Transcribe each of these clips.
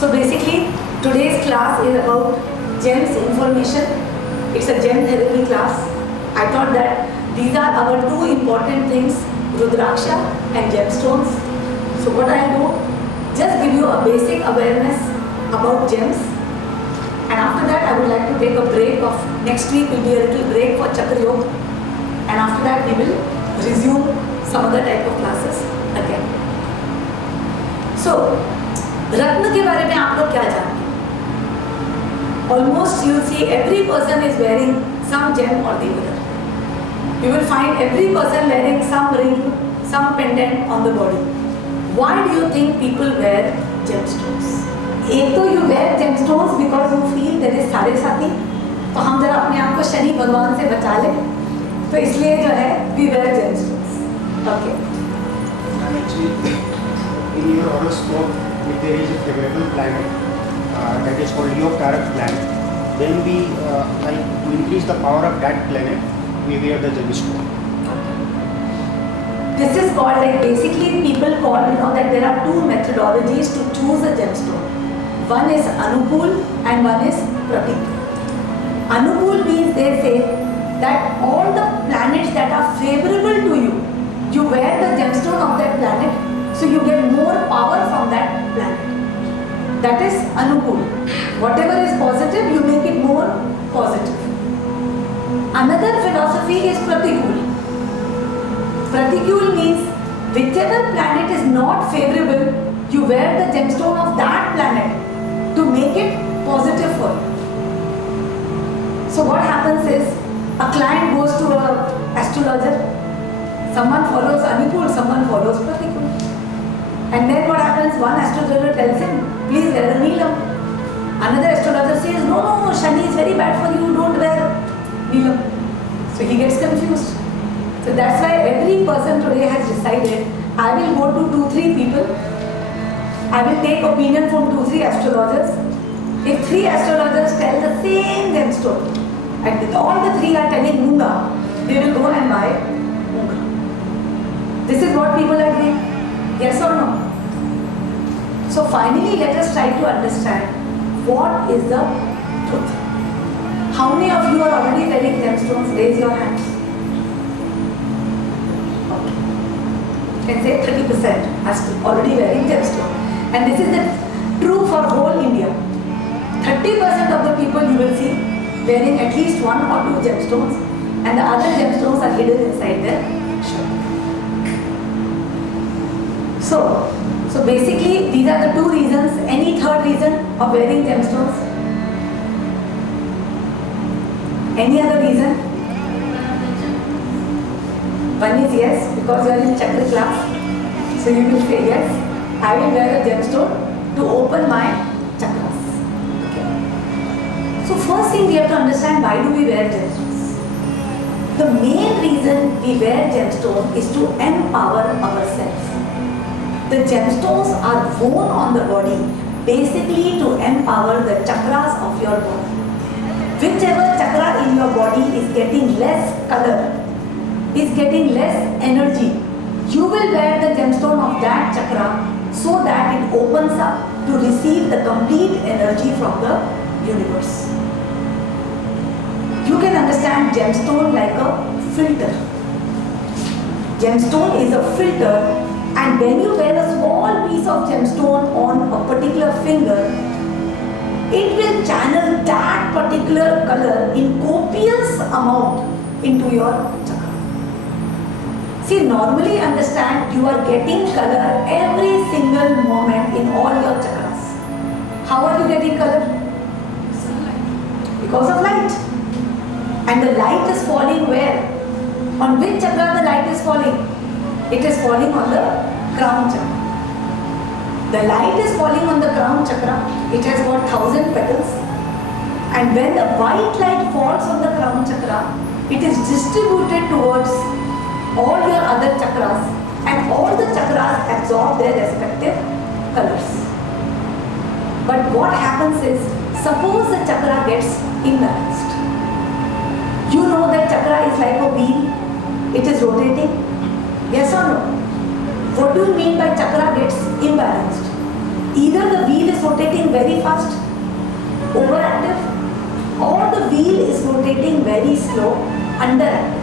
So basically, today's class is about gems information. It's a gem therapy class. I thought that these are our two important things, Rudraksha and gemstones. So what I'll do, just give you a basic awareness about gems. And after that, I would like to take a break of, next week will be a little break for Chakra Yoga. And after that, we will resume some other type of classes again. So, रत्न के बारे में आप लोग क्या जानते हैं? Almost you'll see every person is wearing some gem or the other. You will find every person wearing some ring, some pendant on the body. Why do you think people wear gemstones? एक तो you wear gemstones because you feel there is सारे साथी, तो हम जरा अपने आप को शनि भगवान से बचा लें, तो इसलिए जो है we wear gemstones. Okay. And actually, in your horoscope, if there is a favorable planet that is called your Karak planet, then we like to increase the power of that planet, we wear the gemstone. This is called, like, basically people call, that there are two methodologies to choose a gemstone. One is Anukul and one is Pratik. Anukul means they say that all the planets that are favorable to you, you wear the gemstone of that planet, so you get more power from that planet. That is Anukul. Whatever is positive, you make it more positive. Another philosophy is Pratikul. Pratikul means whichever planet is not favorable, you wear the gemstone of that planet to make it positive for you. So what happens is, a client goes to an astrologer, someone follows Anukul, someone follows Pratikul. And then what happens, one astrologer tells him, please wear a Neelam. Another astrologer says, no, Shani is very bad for you, don't wear Neelam. So he gets confused. So that's why every person today has decided, I will go to 2-3 people, I will take opinion from 2-3 astrologers. If 3 astrologers tell the same gemstone, and if all the 3 are telling Munga, they will go and buy Munga. This is what people are doing. Yes or no? So finally, let us try to understand what is the truth. How many of you are already wearing gemstones? Raise your hands. You can say 30% are already wearing gemstones. And this is the true for whole India. 30% of the people you will see wearing at least 1 or 2 gemstones, and the other gemstones are hidden inside their shirt. So basically, these are the 2 reasons. Any third reason of wearing gemstones? Any other reason? One is yes, because you are in Chakra class. So you will say yes, I will wear a gemstone to open my chakras. Okay. So first thing we have to understand, why do we wear gemstones? The main reason we wear gemstones is to empower ourselves. The gemstones are worn on the body basically to empower the chakras of your body. Whichever chakra in your body is getting less color, is getting less energy, you will wear the gemstone of that chakra so that it opens up to receive the complete energy from the universe. You can understand gemstone like a filter. Gemstone is a filter, and when you wear a small piece of gemstone on a particular finger, it will channel that particular color in copious amount into your chakra. See, normally understand, you are getting color every single moment in all your chakras. How are you getting color? Because of light. And the light is falling where? On which chakra the light is falling? It is falling on the crown chakra. The light is falling on the crown chakra. It has got 1,000 petals. And when the white light falls on the crown chakra, it is distributed towards all your other chakras, and all the chakras absorb their respective colors. But what happens is, suppose the chakra gets imbalanced. You know that chakra is like a wheel, it is rotating. Yes or no? What do you mean by chakra gets imbalanced? Either the wheel is rotating very fast, overactive, or the wheel is rotating very slow, underactive.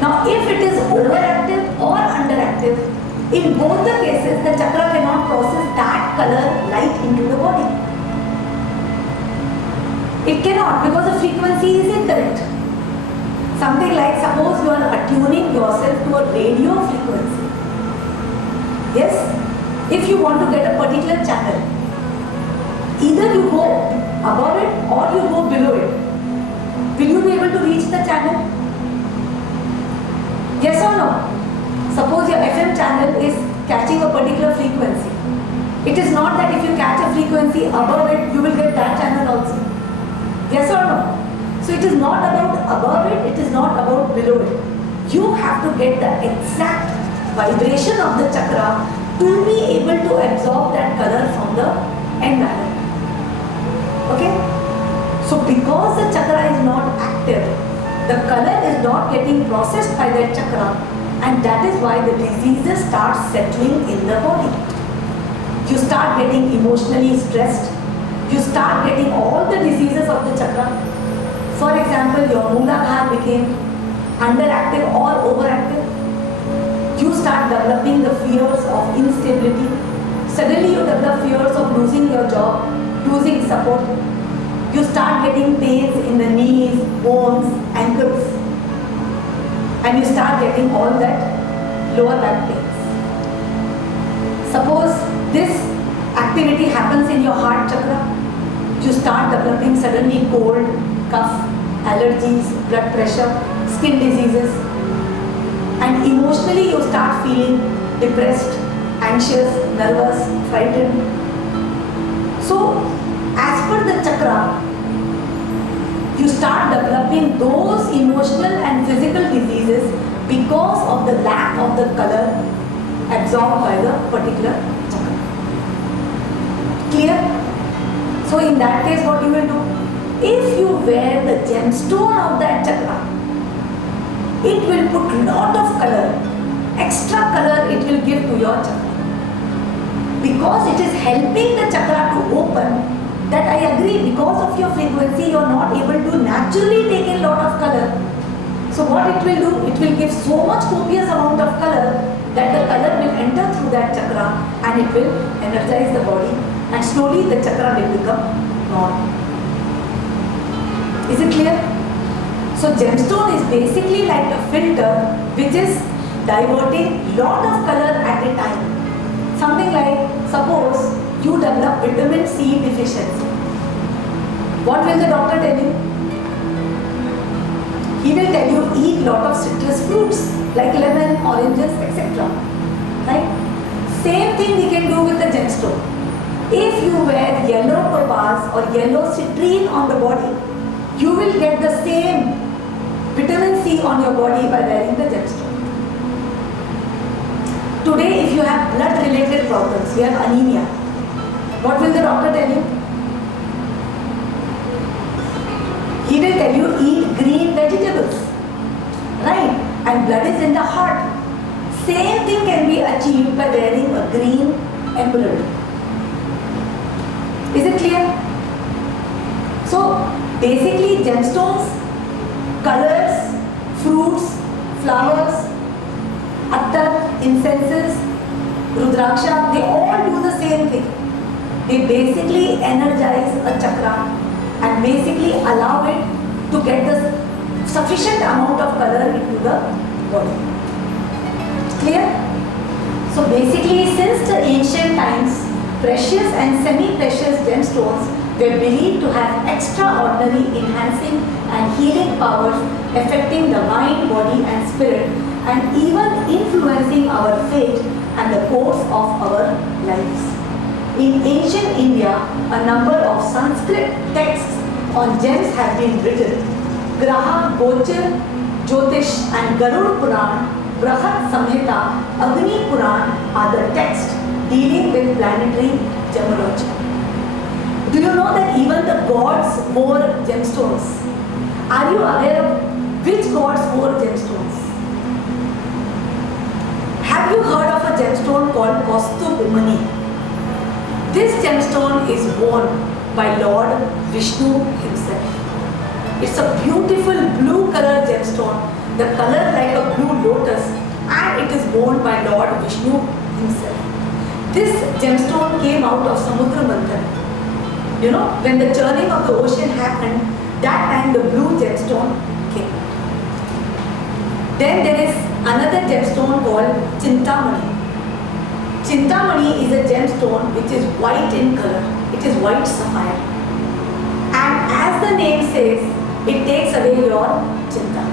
Now, if it is overactive or underactive, in both the cases, the chakra cannot process that color light into the body. It cannot, because the frequency is incorrect. Something like, suppose you are attuning yourself to a radio frequency. Yes? If you want to get a particular channel, either you go above it or you go below it. Will you be able to reach the channel? Yes or no? Suppose your FM channel is catching a particular frequency. It is not that if you catch a frequency above it, you will get that channel also. Yes or no? So it is not about above it, it is not about below it. You have to get the exact vibration of the chakra to be able to absorb that color from the environment. Okay? So because the chakra is not active, the color is not getting processed by that chakra, and that is why the diseases start settling in the body. You start getting emotionally stressed. You start getting all the diseases of the chakra. For example, your Mooladhara became underactive or overactive. You start developing the fears of instability. Suddenly you develop fears of losing your job, losing support. You start getting pains in the knees, bones, ankles. And you start getting all that lower back pains. Suppose this activity happens in your heart chakra. You start developing suddenly cold, cough, allergies, blood pressure, skin diseases. And emotionally you start feeling depressed, anxious, nervous, frightened. So, as per the chakra, you start developing those emotional and physical diseases because of the lack of the color absorbed by the particular chakra. Clear? So in that case, what you will do? If you wear the gemstone of that chakra, it will put lot of color, extra color it will give to your chakra. Because it is helping the chakra to open, that I agree, because of your frequency you are not able to naturally take in lot of color. So what it will do, it will give so much copious amount of color that the color will enter through that chakra and it will energize the body, and slowly the chakra will become normal. Is it clear? So gemstone is basically like a filter which is diverting lot of color at a time. Something like, suppose you develop vitamin C deficiency. What will the doctor tell you? He will tell you eat lot of citrus fruits like lemon, oranges, etc. Right? Same thing we can do with the gemstone. If you wear yellow topaz or yellow citrine on the body, you will get the same vitamin C on your body by wearing the gemstone. Today, if you have blood related problems, you have anemia, what will the doctor tell you? He will tell you eat green vegetables, right? And blood is in the heart. Same thing can be achieved by wearing a green emerald. Is it clear? So basically gemstones, colors, fruits, flowers, attar, incenses, Rudraksha, they all do the same thing. They basically energize a chakra and basically allow it to get the sufficient amount of color into the body. Clear? So basically, since the ancient times, precious and semi-precious gemstones were believed to have extraordinary enhancing and healing powers affecting the mind, body and spirit, and even influencing our fate and the course of our lives. In ancient India, a number of Sanskrit texts on gems have been written. Graha, Gochar, Jyotish and Garud Puran, Brahat Samhita, Agni Puran are the texts dealing with planetary gemology. Do you know that even the gods wore gemstones? Are you aware of which gods wore gemstones? Have you heard of a gemstone called Kaustubhimani? This gemstone is worn by Lord Vishnu himself. It's a beautiful blue color gemstone, the color like a blue lotus, and it is worn by Lord Vishnu himself. This gemstone came out of Samudra Manthan. You know, when the churning of the ocean happened, that time the blue gemstone came. Then there is another gemstone called Chintamani. Chintamani is a gemstone which is white in color. It is white sapphire. And as the name says, it takes away your chinta.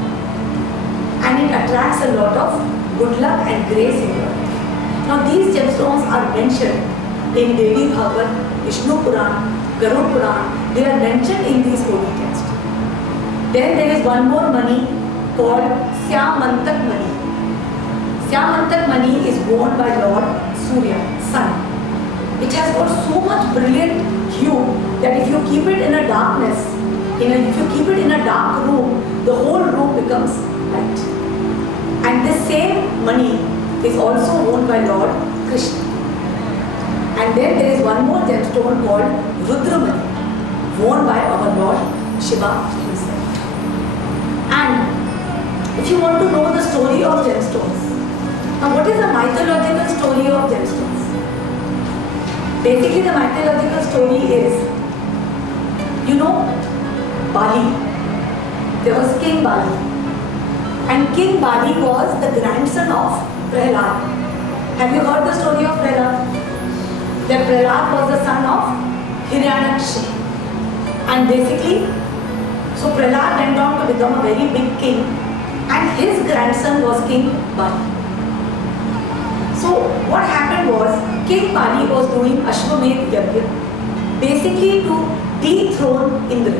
And it attracts a lot of good luck and grace in your life. Now these gemstones are mentioned in Devi Bhagavad, Vishnu Puran, Garud Puran. They are mentioned in these holy texts. Then there is one more mani called Syamantak Mani. Syamantak Mani is worn by Lord Surya, Sun. It has got so much brilliant hue that if you keep it in a darkness, if you keep it in a dark room, the whole room becomes light. And this same mani is also worn by Lord Krishna. And then there is one more gemstone called Rudramani, worn by our Lord Shiva himself. And if you want to know the story of gemstones, now what is the mythological story of gemstones? Basically the mythological story is, you know, Bali. There was King Bali. And King Bali was the grandson of Prahlad. Have you heard the story of Prahlad? That Prahlad was the son of Hiranyakshi. And basically, so Prahlad went on to become a very big king, and his grandson was King Bali. So what happened was, King Bali was doing Ashwamedh Yajna, basically to dethrone Indra.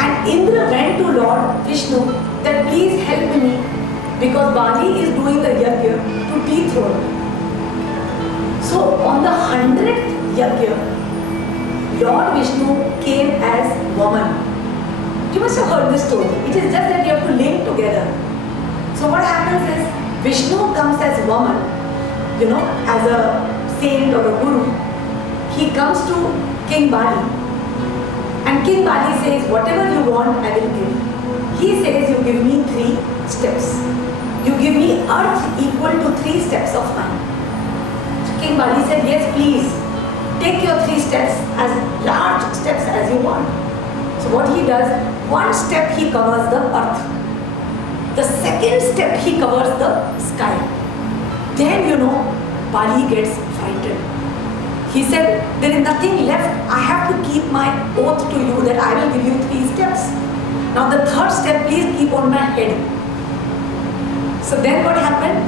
And Indra went to Lord Vishnu that please help me because Bali is doing the yajna to dethrone me. So on the 100th yajna, Lord Vishnu came as woman. You must have heard this story. It is just that you have to link together. So what happens is, Vishnu comes as woman, you know, as a saint or a guru. He comes to King Bali. And King Bali says, whatever you want, I will give. He says, you give me 3 steps. You give me earth equal to 3 steps of mine. So King Bali said, yes, please. Take your 3 steps, as large steps as you want. So what he does, 1 step he covers the earth. The 2nd step he covers the sky. Then, you know, Bali gets frightened. He said, there is nothing left. I have to keep my oath to you that I will give you 3 steps. Now the 3rd step, please keep on my head. So then what happened?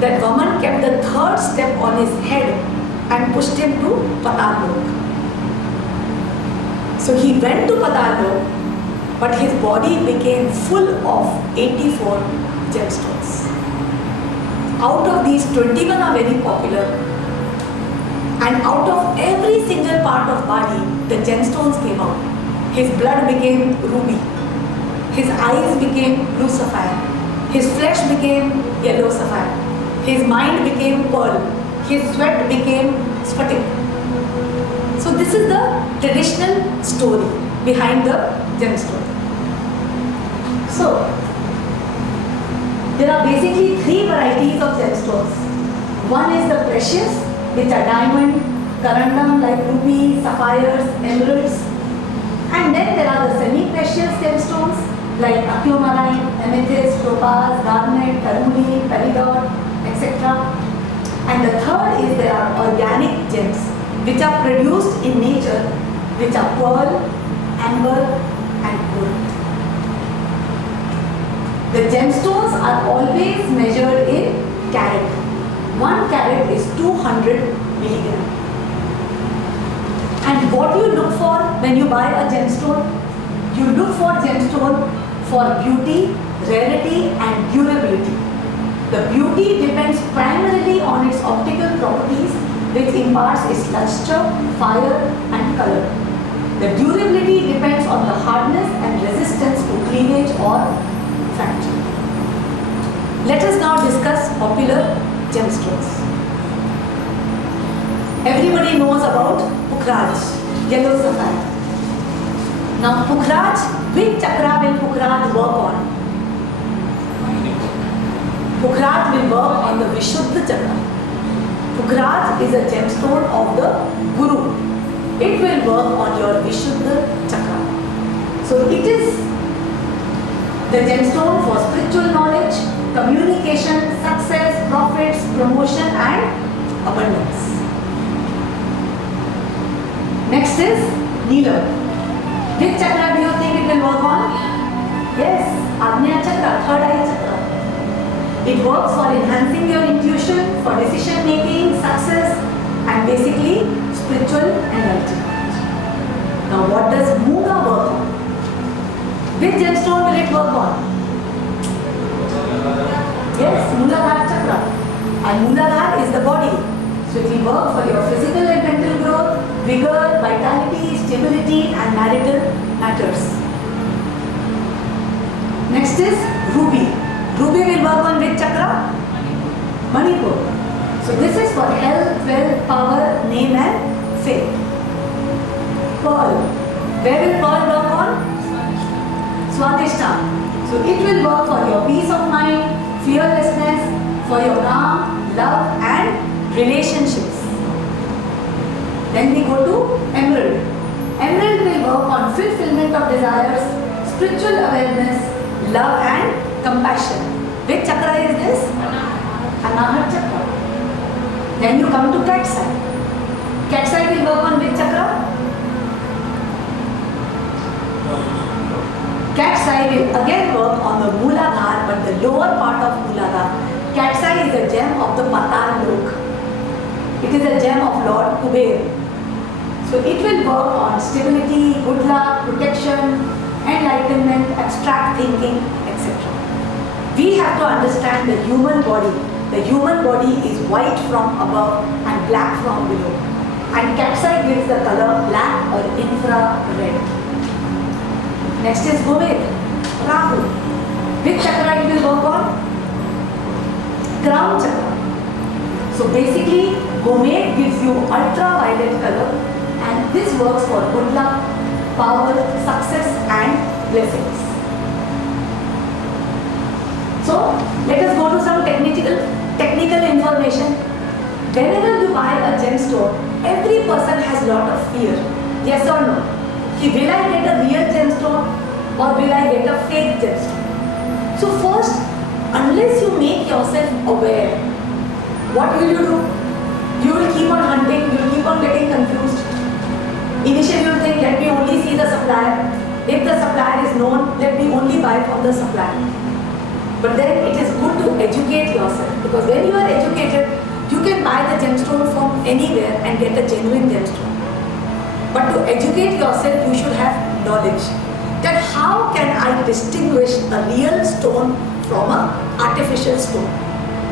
That woman kept the 3rd step on his head and pushed him to Patal Lok. So he went to Patal Lok, but his body became full of 84 gemstones. Out of these, 21 are very popular. And out of every single part of Bali, the gemstones came out. His blood became ruby. His eyes became blue sapphire. His flesh became yellow sapphire. His mind became pearl. His sweat became sphatic. So this is the traditional story behind the gemstone. So there are basically 3 varieties of gemstones. One is the precious, which are diamond, corundum like ruby, sapphires, emeralds. And then there are the semi-precious gemstones like aquamarine, amethyst, topaz, garnet, tourmaline, peridot, etc. And the third is there are organic gems which are produced in nature, which are pearl, amber and gold. The gemstones are always measured in carat. 1 carat is 200 milligram. And what you look for when you buy a gemstone? You look for gemstone for beauty, rarity and durability. The beauty depends primarily on its optical properties, which imparts its luster, fire and color. The durability depends on the hardness and resistance to cleavage or fracture. Let us now discuss popular gemstones. Everybody knows about Pukhraj, yellow sapphire. Now Pukhraj, which chakra will Pukhraj work on? Pukhraj will work on the Vishuddha chakra. Pukhraj is a gemstone of the Guru. It will work on your Vishuddha chakra. So it is the gemstone for spiritual knowledge, communication, success, profits, promotion and abundance. Next is Neelam. Which chakra do you think it will work on? Yes, Agnya chakra, third eye chakra. It works for enhancing your intuition, for decision making, success and basically spiritual enlightenment. Now what does Moola work on? Which gemstone will it work on? Yes, Mooladhara chakra. And Mooladhara is the body. So it will work for your physical and mental growth, vigor, vitality, stability and marital matters. Next is Ruby. Ruby will work on which chakra? Manipur. So this is for health, wealth, power, name and fame. Pearl. Where will pearl work on? Swadhisthana. So it will work for your peace of mind, fearlessness, for your calm, love and relationships. Then we go to Emerald. Emerald will work on fulfillment of desires, spiritual awareness, love and compassion. Which chakra is this? Anahat chakra. Then you come to Cat's eye. Cat's eye will work on which chakra? Cat's eye will again work on the Mooladhara, but the lower part of Mooladhara. Cat's eye is a gem of the Patal Lok. It is a gem of Lord Kuber. So it will work on stability, good luck, protection, enlightenment, abstract thinking, etc. We have to understand the human body. The human body is white from above and black from below. And cat's eye gives the color black or infrared. Next is Gomed, Rahu. Which chakra it will work on? Crown chakra. So basically, Gomed gives you ultraviolet color and this works for good luck, power, success and blessings. So let us go to some technical information. Whenever you buy a gemstone, every person has a lot of fear. Yes or no? Will I get a real gemstone or will I get a fake gemstone? So first, unless you make yourself aware, what will you do? You will keep on hunting, you will keep on getting confused. Initially you will think, let me only see the supplier. If the supplier is known, let me only buy from the supplier. But then it is good to educate yourself, because when you are educated, you can buy the gemstone from anywhere and get a genuine gemstone. But to educate yourself, you should have knowledge. That how can I distinguish a real stone from an artificial stone?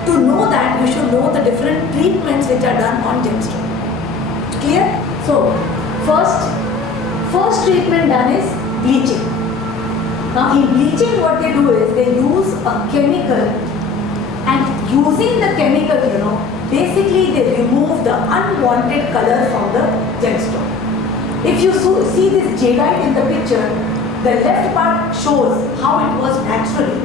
To know that, you should know the different treatments which are done on gemstone. Clear? So, first treatment done is bleaching. Now in bleaching, what they do is they use a chemical, and using the chemical, basically they remove the unwanted color from the gemstone. If you see this jadeite in the picture, the left part shows how it was naturally.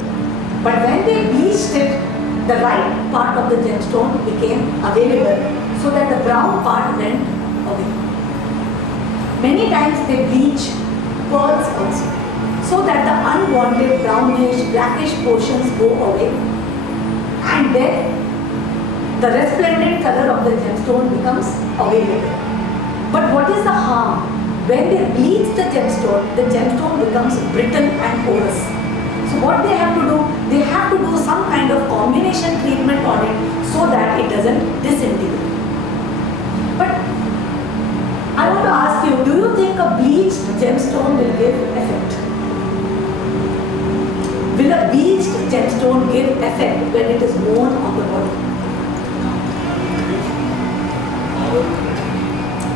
But when they bleached it, the right part of the gemstone became available, so that the brown part went away. Many times they bleach pearls also, so that the unwanted brownish, blackish portions go away, and then the resplendent color of the gemstone becomes available. But what is the harm? When they bleach the gemstone becomes brittle and porous. So what they have to do? They have to do some kind of combination treatment on it so that it doesn't disintegrate. But I want to ask you, do you think a bleached gemstone will give effect? Will a bleached gemstone give effect when it is worn on the body?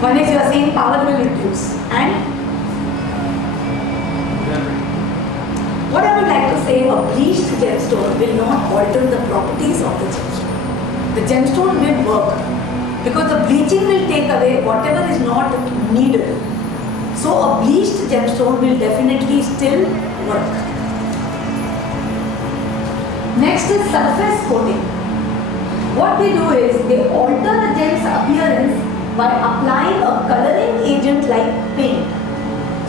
One is you are saying power will reduce, and what I would like to say, a bleached gemstone will not alter the properties of the gemstone. The gemstone will work, because the bleaching will take away whatever is not needed. So a bleached gemstone will definitely still work. Next is surface coating. What they do is they alter a gem's appearance by applying a coloring agent like paint.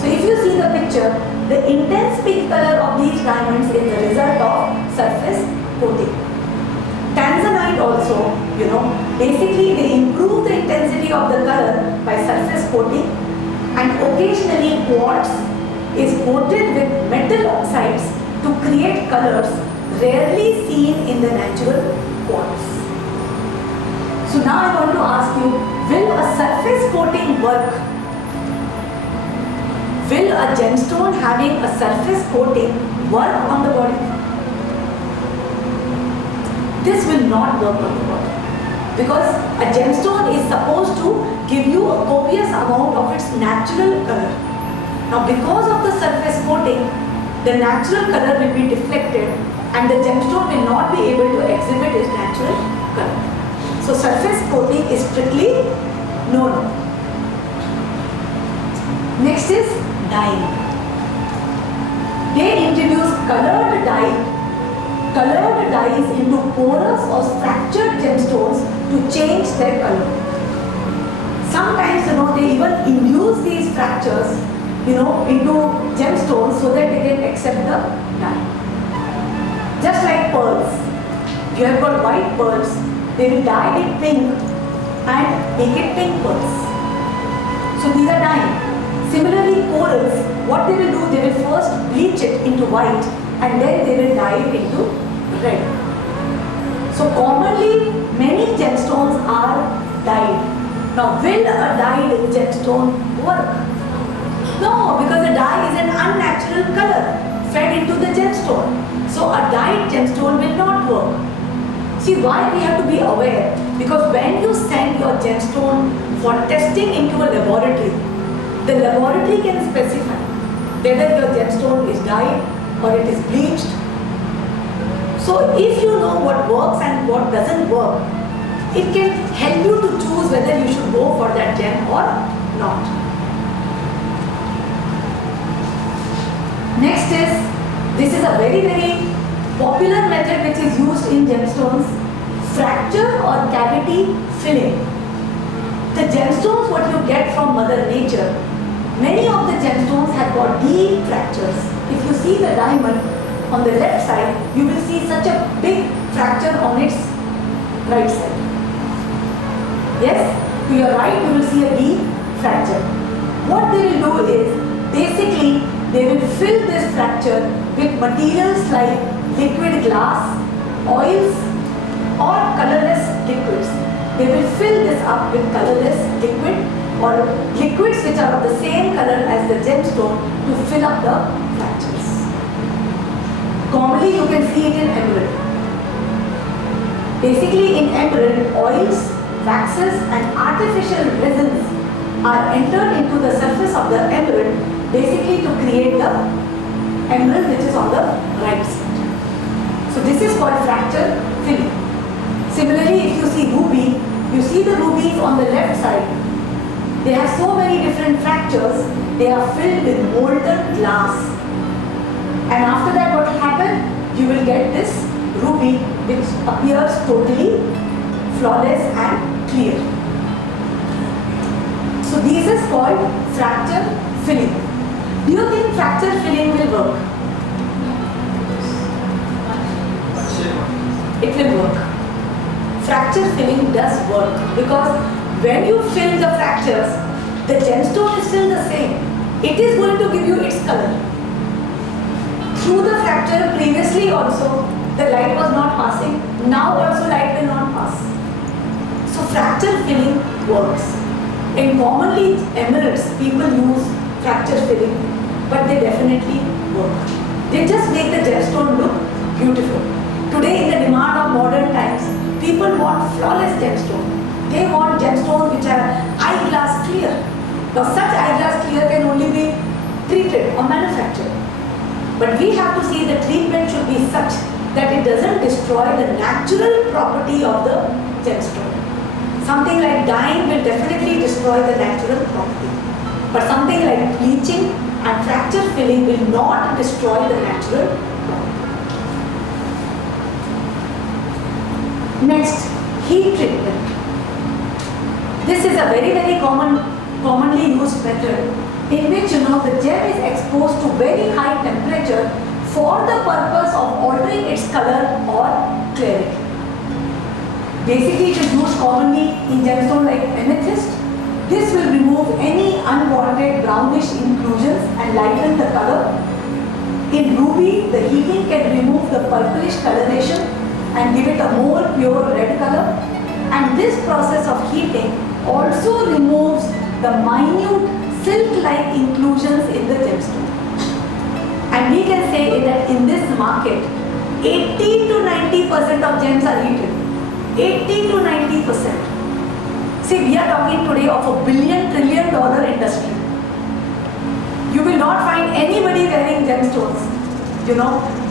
So if you see the picture, the intense pink color of these diamonds is the result of surface coating. Tanzanite also, basically they improve the intensity of the color by surface coating, and occasionally quartz is coated with metal oxides to create colors rarely seen in the natural quartz. So now I want to ask you, will a surface coating work? Will a gemstone having a surface coating work on the body? This will not work on the body, because a gemstone is supposed to give you a copious amount of its natural color. Now because of the surface coating, the natural color will be deflected and the gemstone will not be able to exhibit its natural color. So surface coating is strictly no. Next is dyeing. They introduce colored dyes into porous or fractured gemstones to change their color. Sometimes they even induce these fractures into gemstones so that they can accept the dye. Just like pearls. If you have got white pearls, they will dye it pink and make it pink pearls. So these are dyeing. Similarly, corals, what they will do, they will first bleach it into white and then they will dye it into red. So commonly, many gemstones are dyed. Now, will a dyed gemstone work? No, because a dye is an unnatural color fed into the gemstone. So a dyed gemstone will not work. See why we have to be aware? Because when you send your gemstone for testing into a laboratory, the laboratory can specify whether your gemstone is dyed or it is bleached. So if you know what works and what doesn't work, it can help you to choose whether you should go for that gem or not. Next is, this is a very, very popular method which is used in gemstones, fracture or cavity filling. The gemstones what you get from Mother Nature, many of the gemstones have got deep fractures. If you see the diamond on the left side, you will see such a big fracture on its right side. Yes, to your right you will see a deep fracture. What they will do is, basically they will fill this fracture with materials like liquid glass, oils or colorless liquids. They will fill this up with colorless liquid or liquids which are of the same color as the gemstone to fill up the fractures. Commonly you can see it in emerald. Basically in emerald, oils, waxes and artificial resins are entered into the surface of the emerald, basically to create the emerald which is on the right side. So this is called fracture filling. Similarly, if you see ruby, you see the rubies on the left side. They have so many different fractures, they are filled with molten glass. And after that what will happen? You will get this ruby which appears totally flawless and clear. So this is called fracture filling. Do you think fracture filling will work? It will work. Fracture filling does work because when you fill the fractures, the gemstone is still the same. It is going to give you its color. Through the fracture previously also, the light was not passing. Now also light will not pass. So fracture filling works. In commonly emeralds, people use fracture filling, but they definitely work. They just make the gemstone look beautiful. Today in the demand of modern times, people want flawless gemstone. They want gemstones which are eyeglass clear. Now such eyeglass clear can only be treated or manufactured. But we have to see the treatment should be such that it doesn't destroy the natural property of the gemstone. Something like dyeing will definitely destroy the natural property. But something like bleaching and fracture filling will not destroy the natural property. Next, heat treatment. This is a very commonly used method in which the gem is exposed to very high temperature for the purpose of altering its color or clarity. Basically, it is used commonly in gemstone like amethyst. This will remove any unwanted brownish inclusions and lighten the color. In ruby, the heating can remove the purplish coloration and give it a more pure red color. And this process of heating also removes the minute silk-like inclusions in the gemstone. And we can say that in this market, 80 to 90% of gems are heated. 80 to 90%. See, we are talking today of $1 billion trillion industry. You will not find anybody wearing gemstones.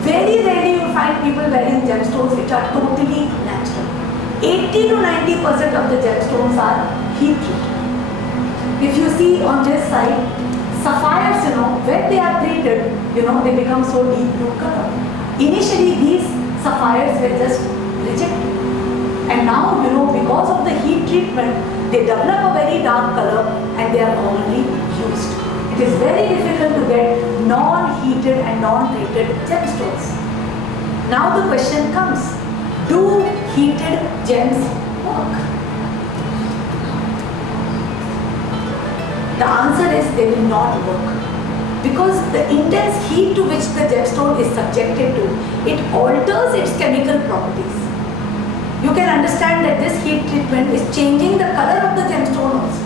Very rarely you will find people wearing gemstones which are totally natural. 80 to 90% of the gemstones are heat treated. If you see on this side, sapphires, when they are treated, they become so deep blue color. Initially, these sapphires were just rejected. And now, because of the heat treatment, they develop a very dark color and they are commonly used. It is very difficult to get non-heated and non-treated gemstones. Now the question comes, do heated gems work? The answer is they will not work. Because the intense heat to which the gemstone is subjected to, it alters its chemical properties. You can understand that this heat treatment is changing the color of the gemstone also.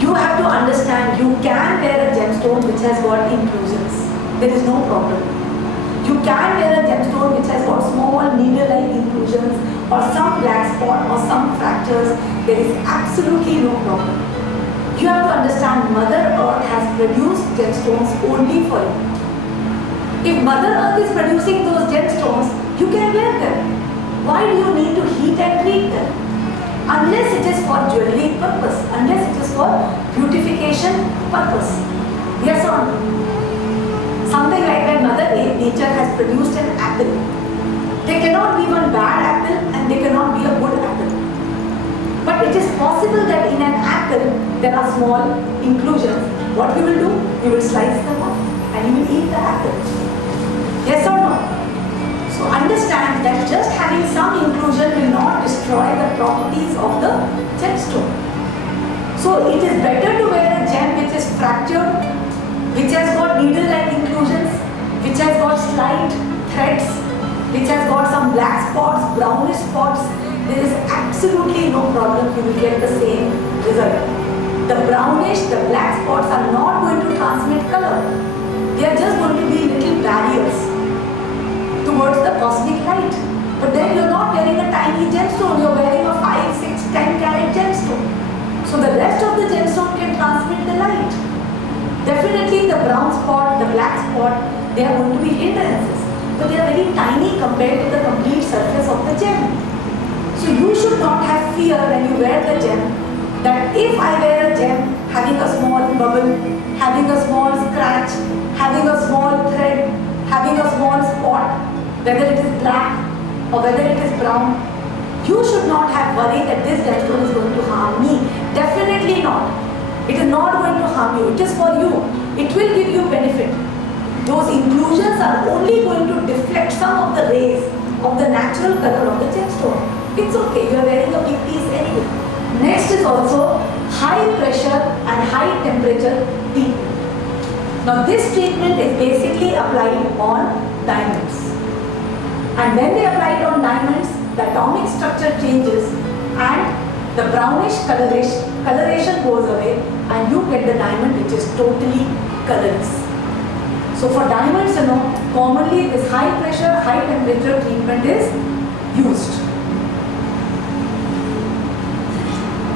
You have to understand you can wear a gemstone which has got inclusions. There is no problem. You can wear a gemstone which has got small needle-like inclusions or some black spot or some fractures. There is absolutely no problem. You have to understand Mother Earth has produced gemstones only for you. If Mother Earth is producing those gemstones, you can wear them. Why do you need to heat and treat them? Unless it is for jewelry purpose, unless it is for beautification purpose. Yes or no? Something like when Mother Nature has produced an apple. There cannot be one bad apple and there cannot be a good apple. But it is possible that in an apple there are small inclusions. What you will do? You will slice them off and you will eat the apple. Yes or no? So understand that just having some inclusion will not destroy the properties of the gemstone. So it is better to wear a gem which is fractured, which has got needle-like inclusions, which has got slight threads, which has got some black spots, brownish spots. There is absolutely no problem, you will get the same result. The brownish, the black spots are not going to transmit color. They are just going to be little barriers towards the cosmic light. But then you're not wearing a tiny gemstone, you're wearing a 5, 6, 10 carat gemstone. So the rest of the gemstone can transmit the light. Definitely the brown spot, the black spot, they are going to be hindrances. But they are very tiny compared to the complete surface of the gem. So you should not have fear when you wear the gem that if I wear a gem having a small bubble, having a small scratch, having a small thread, having a small spot, whether it is black or whether it is brown, you should not have worry that this gemstone is going to harm me. Definitely not. It is not going to harm you. It is for you. It will give you benefit. Those inclusions are only going to deflect some of the rays of the natural color of the gemstone. It's okay. You are wearing a big piece anyway. Next is also high pressure and high temperature treatment. Now this treatment is basically applied on diamonds. And when they apply it on diamonds, the atomic structure changes and the brownish coloration goes away and you get the diamond which is totally colorless. So for diamonds, commonly this high pressure, high temperature treatment is used.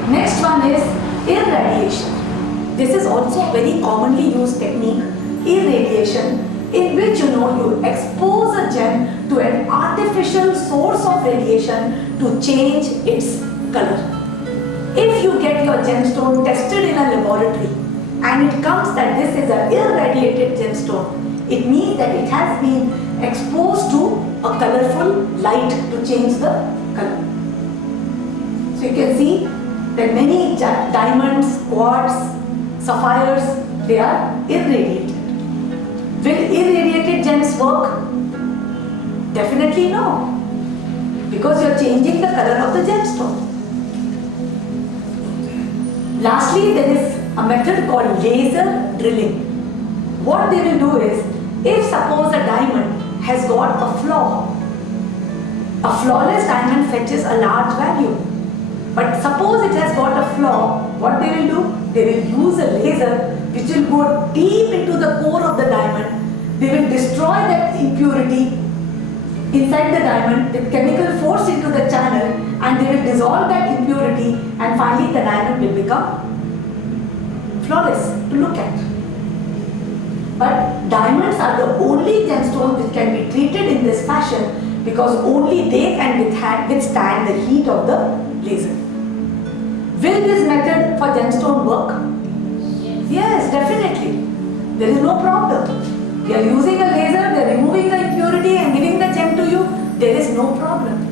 Next one is irradiation. This is also a very commonly used technique, irradiation. in which you expose a gem to an artificial source of radiation to change its color. If you get your gemstone tested in a laboratory and it comes that this is an irradiated gemstone, it means that it has been exposed to a colorful light to change the color. So you can see that many diamonds, quartz, sapphires, they are irradiated. Will irradiated gems work? Definitely no, because you are changing the color of the gemstone. Lastly, there is a method called laser drilling. What they will do is, if suppose a diamond has got a flaw, a flawless diamond fetches a large value. But suppose it has got a flaw, what they will do? They will use a laser which will go deep into the core of the diamond. They will destroy that impurity inside the diamond with chemical force into the channel, and they will dissolve that impurity, and finally the diamond will become flawless to look at. But diamonds are the only gemstones which can be treated in this fashion, because only they can withstand the heat of the laser. Will this method for gemstone work? Yes, definitely. There is no problem. We are using a laser, we are removing the impurity and giving the gem to you. There is no problem.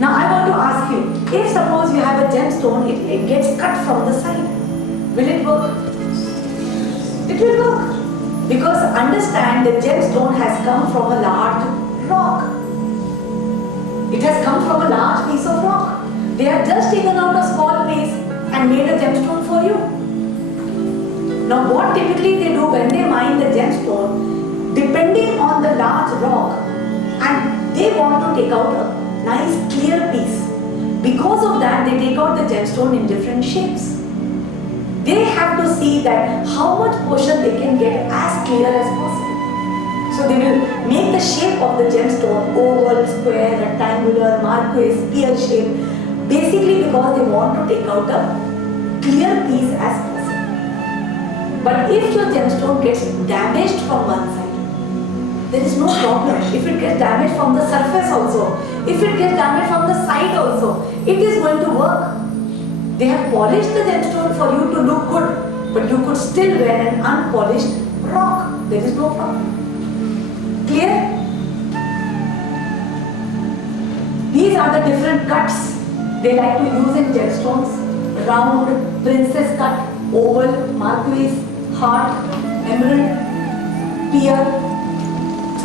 Now I want to ask you, if suppose you have a gemstone, it gets cut from the side, will it work? It will work. Because understand, the gemstone has come from a large rock. It has come from a large piece of rock. They have just taken out a small piece and made a gemstone for you. Now what typically they do when they mine the gemstone, depending on the large rock, and they want to take out a nice clear piece. Because of that, they take out the gemstone in different shapes. They have to see that how much portion they can get as clear as possible. So they will make the shape of the gemstone oval, square, rectangular, marquise, spear shape, basically because they want to take out a clear piece as possible. But if your gemstone gets damaged from one side, there is no problem. If it gets damaged from the surface also, if it gets damaged from the side also, it is going to work. They have polished the gemstone for you to look good, but you could still wear an unpolished rock. There is no problem. Clear? These are the different cuts they like to use in gemstones. Round, princess cut, oval, marquise, heart, emerald, pear,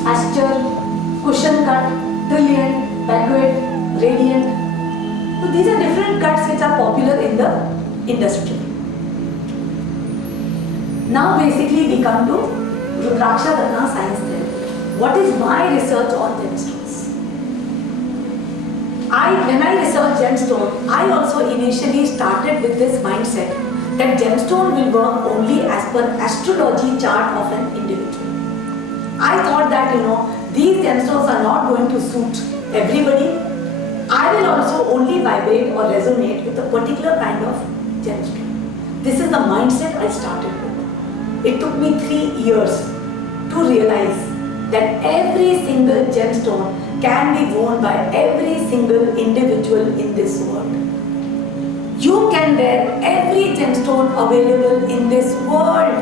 asture, cushion cut, brilliant, baguette, radiant. So these are different cuts which are popular in the industry. Now basically we come to Rudraksha Ratna science therapy. What is my research on gemstones? When I researched gemstone, I also initially started with this mindset that gemstone will work only as per astrology chart of an individual. I thought that these gemstones are not going to suit everybody. I will also only vibrate or resonate with a particular kind of gemstone. This is the mindset I started with. It took me 3 years to realize that every single gemstone can be worn by every single individual in this world. You can wear every gemstone available in this world.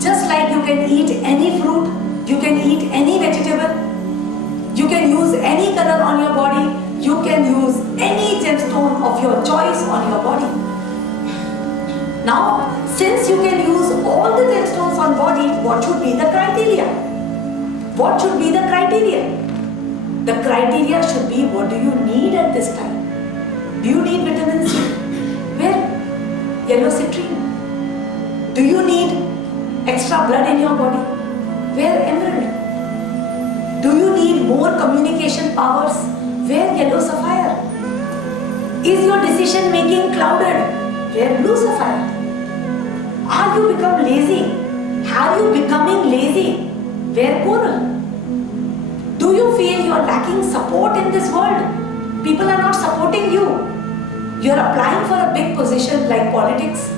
Just like you can eat any fruit, you can eat any vegetable, you can use any color on your body, you can use any gemstone of your choice on your body. Now, since you can use all the gemstones on body, what should be the criteria? What should be the criteria? The criteria should be, what do you need at this time? Do you need vitamin C? Where? Yellow citrine. Do you need extra blood in your body? Where? Emerald. Do you need more communication powers? Where? Yellow sapphire. Is your decision making clouded? Where? Blue sapphire. Are you become lazy? Are you becoming lazy? Where? Coral. Do you feel you are lacking support in this world? People are not supporting you. You are applying for a big position like politics,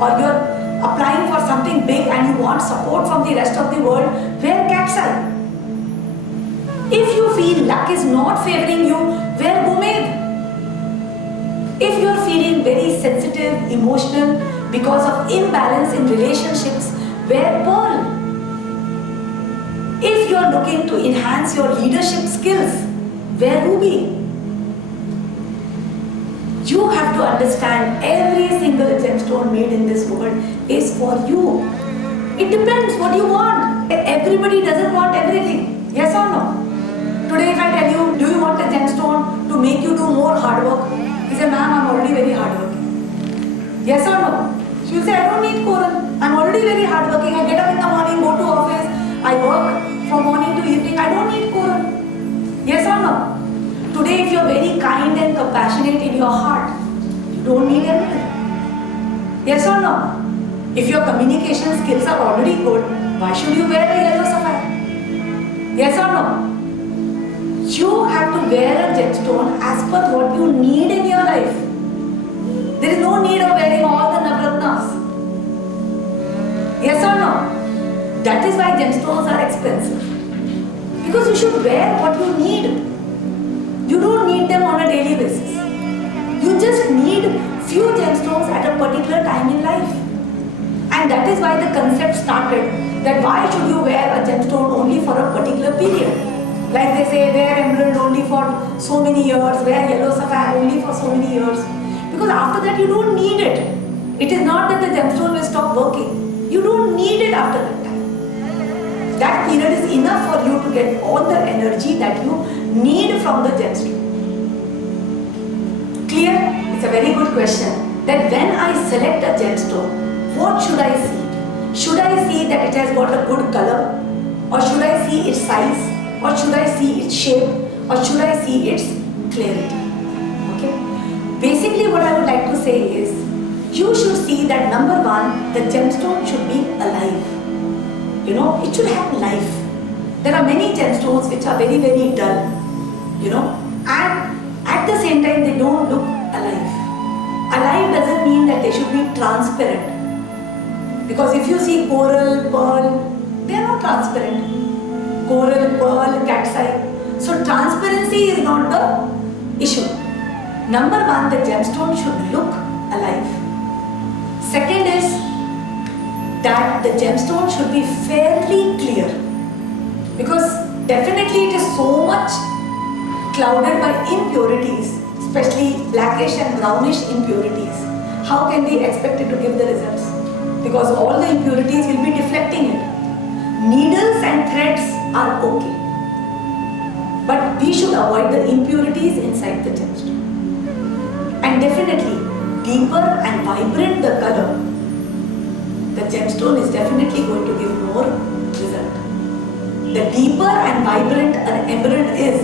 or you are applying for something big and you want support from the rest of the world, wear cat's eye. If you feel luck is not favoring you, wear gomed. If you are feeling very sensitive, emotional because of imbalance in relationships, wear pearl. If you are looking to enhance your leadership skills, wear ruby. You have to understand every single gemstone made in this world is for you. It depends what you want. Everybody doesn't want everything. Yes or no? Today if I tell you, do you want a gemstone to make you do more hard work? You say, ma'am, I'm already very hardworking. Yes or no? She will say, I don't need coral. I'm already very hardworking. I get up in the morning, go to office. I work from morning to evening. I don't need coral. Yes or no? Today, if you're very kind and compassionate in your heart, you don't need anything. Yes or no? If your communication skills are already good, why should you wear a yellow sapphire? Yes or no? You have to wear a gemstone as per what you need in your life. There is no need of wearing all the navratnas. Yes or no? That is why gemstones are expensive. Because you should wear what you need. You don't need them on a daily basis. You just need few gemstones at a particular time in life. And that is why the concept started that why should you wear a gemstone only for a particular period. Like they say, wear emerald only for so many years, wear yellow sapphire only for so many years. Because after that you don't need it. It is not that the gemstone will stop working. You don't need it after that time. That period is enough for you to get all the energy that you need from the gemstone. Clear? It's a very good question. That when I select a gemstone, what should I see? Should I see that it has got a good color? Or should I see its size? Or should I see its shape? Or should I see its clarity? Okay? Basically what I would like to say is, you should see that number one, the gemstone should be alive. You know, it should have life. There are many gemstones which are very, very dull. You know, and at the same time they don't look alive. Alive doesn't mean that they should be transparent. Because if you see coral, pearl, they are not transparent. Coral, pearl, cat's eye. So transparency is not the issue. Number one, the gemstone should look alive. Second is that the gemstone should be fairly clear. Because definitely it is so much clouded by impurities, especially blackish and brownish impurities. How can we expect it to give the results? Because all the impurities will be deflecting it. Needles and threads are okay. But we should avoid the impurities inside the gemstone. And definitely, deeper and vibrant the color, the gemstone is definitely going to give more result. The deeper and vibrant an emerald is,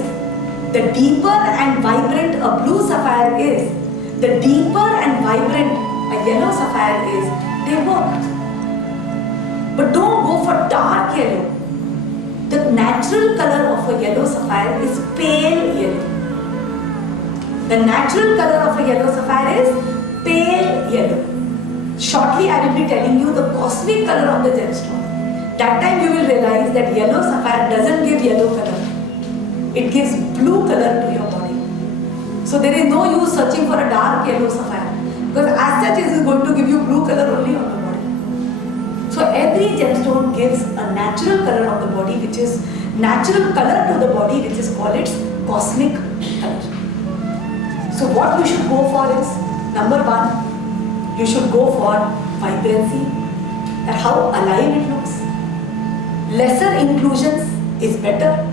the deeper and vibrant a blue sapphire is, the deeper and vibrant a yellow sapphire is, they work. But don't go for dark yellow. The natural color of a yellow sapphire is pale yellow. The natural color of a yellow sapphire is pale yellow. Shortly I will be telling you the cosmic color of the gemstone. That time you will realize that yellow sapphire doesn't give yellow color. It gives blue color to your body. So there is no use searching for a dark yellow sapphire. Because as such it is going to give you blue color only on the body. So every gemstone gives a natural color of the body, which is natural color to the body, which is called its cosmic color. So what you should go for is, number one, you should go for vibrancy, that how alive it looks. Lesser inclusions is better.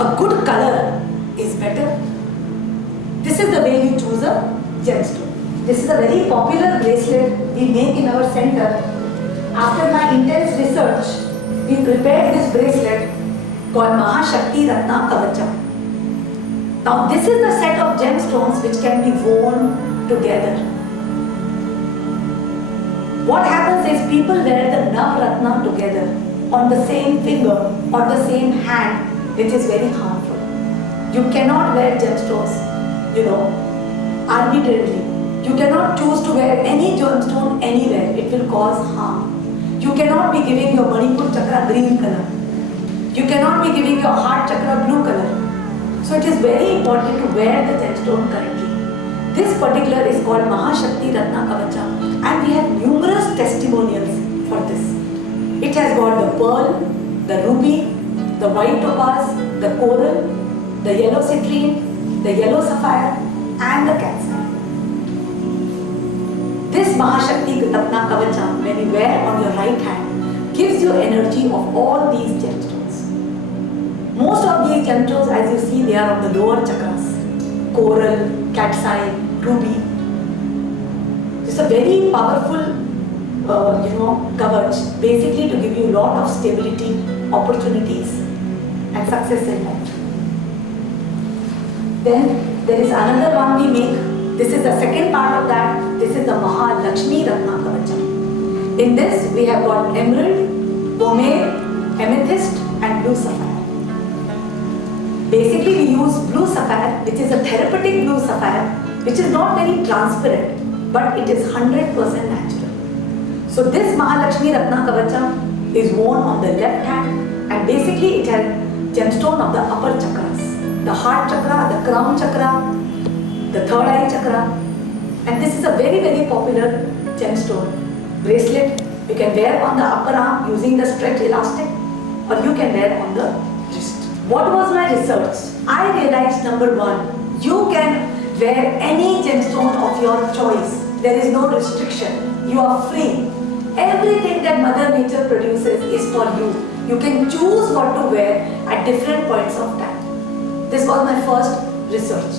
A good color is better. This is the way you choose a gemstone. This is a very popular bracelet we make in our center. After my intense research, we prepared this bracelet called Mahashakti Ratna Kavacha. Now this is the set of gemstones which can be worn together. What happens is people wear the Navratna together on the same finger or the same hand, which is very harmful. You cannot wear gemstones, arbitrarily. You cannot choose to wear any gemstone anywhere. It will cause harm. You cannot be giving your Manipur chakra green color. You cannot be giving your heart chakra blue color. So it is very important to wear the gemstone correctly. This particular is called Mahashakti Ratna Kavacha, and we have numerous testimonials for this. It has got the pearl, the ruby, the white topaz, the coral, the yellow citrine, the yellow sapphire, and the calcite. This Mahashakti Ratna Kavacha, when you wear on your right hand, gives you energy of all these gemstones. Most of these gemstones, as you see, they are of the lower chakras. Coral, calcite, ruby. It's a very powerful kavach, basically to give you a lot of stability, opportunities, and success in life. Then there is another one we make. This is the second part of that. This is the Mahalakshmi Ratna Kavacha. In this, we have got emerald, bromide, amethyst, and blue sapphire. Basically, we use blue sapphire, which is a therapeutic blue sapphire, which is not very transparent, but it is 100% natural. So this Mahalakshmi Ratna Kavacha is worn on the left hand, and basically it has gemstone of the upper chakras, the heart chakra, the crown chakra, the third eye chakra, and this is a very, very popular gemstone bracelet. You can wear on the upper arm using the stretch elastic, or you can wear on the wrist. What was my research? I realized, number one, you can wear any gemstone of your choice. There is no restriction. You are free. Everything that Mother Nature produces is for you. You can choose what to wear at different points of time. This was my first research.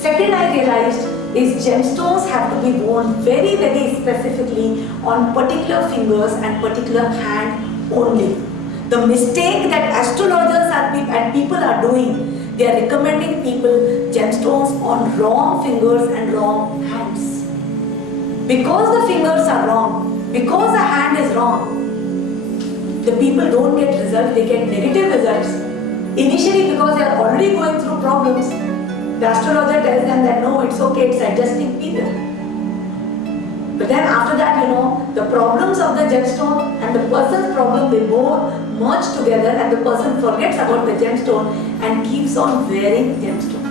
Second, I realized is gemstones have to be worn very, very specifically on particular fingers and particular hand only. The mistake that astrologers and people are doing, they are recommending people gemstones on wrong fingers and wrong hands. Because the fingers are wrong, because the hand is wrong, the people don't get results, they get negative results. Initially, because they are already going through problems, the astrologer tells them that no, it's okay, it's adjusting period. But then after that, the problems of the gemstone and the person's problem, they both merge together, and the person forgets about the gemstone and keeps on wearing gemstone.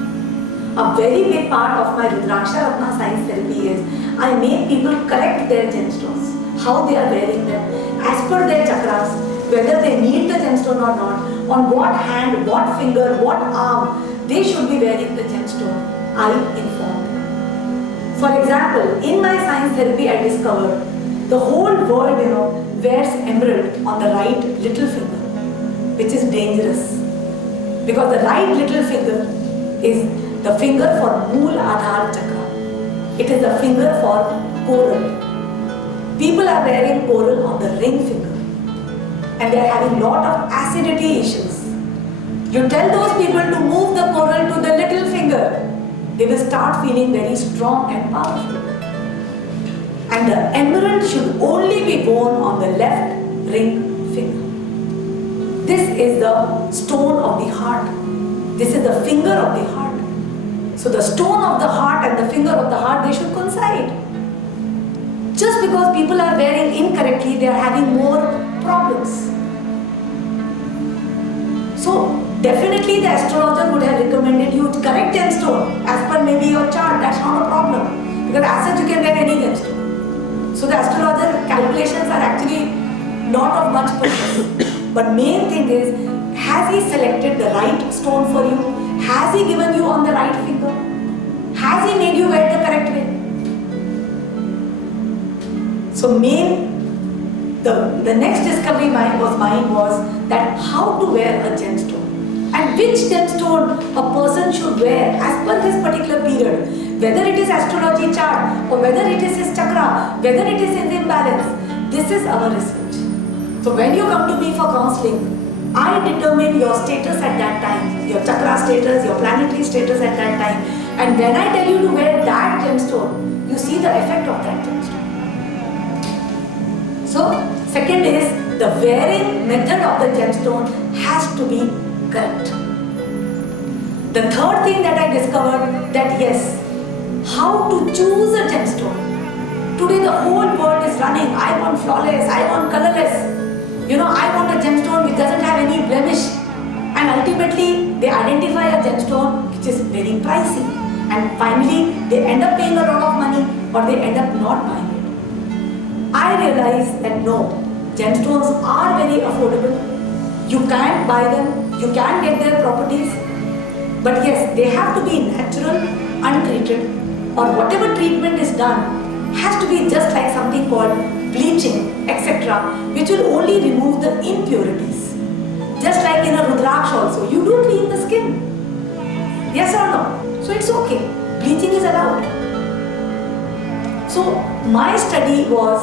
A very big part of my Rudraksha Ratna science therapy is I make people correct their gemstones, how they are wearing them, as per their chakras, whether they need the gemstone or not, on what hand, what finger, what arm they should be wearing the gemstone. I inform them. For example, in my science therapy, I discovered the whole world, wears emerald on the right little finger, which is dangerous. Because the right little finger is the finger for Mool Adhar Chakra. It is the finger for coral. People are wearing coral on the ring finger, and they are having lot of acidity issues. You tell those people to move the coral to the little finger, they will start feeling very strong and powerful. And the emerald should only be worn on the left ring finger. This is the stone of the heart. This is the finger of the heart. So the stone of the heart and the finger of the heart, they should coincide. Just because people are wearing incorrectly, they are having more problems. So definitely the astrologer would have recommended you to correct gemstone as per maybe your chart. That's not a problem, because as such you can wear any gemstone. So the astrologer calculations are actually not of much purpose. But main thing is, has he selected the right stone for you? Has he given you on the right finger? Has he made you wear the correct way? So the next discovery mine was that how to wear a gemstone, and which gemstone a person should wear as per his particular period, whether it is astrology chart or whether it is his chakra, whether it is in imbalance. This is our research. So when you come to me for counseling, I determine your status at that time, your chakra status, your planetary status at that time, and when I tell you to wear that gemstone, you see the effect of that gemstone. So second is, the wearing method of the gemstone has to be correct. The third thing that I discovered, that yes, how to choose a gemstone. Today the whole world is running, I want flawless, I want colorless. I want a gemstone which doesn't have any blemish. And ultimately, they identify a gemstone which is very pricey. And finally, they end up paying a lot of money or they end up not buying it. I realize that no, gemstones are very affordable. You can buy them, you can get their properties. But yes, they have to be natural, untreated, or whatever treatment is done has to be just like something called bleaching, etc., which will only remove the impurities. Just like in a Rudraksha also, you do clean the skin. Yes or no? So it's okay. Bleaching is allowed. So my study was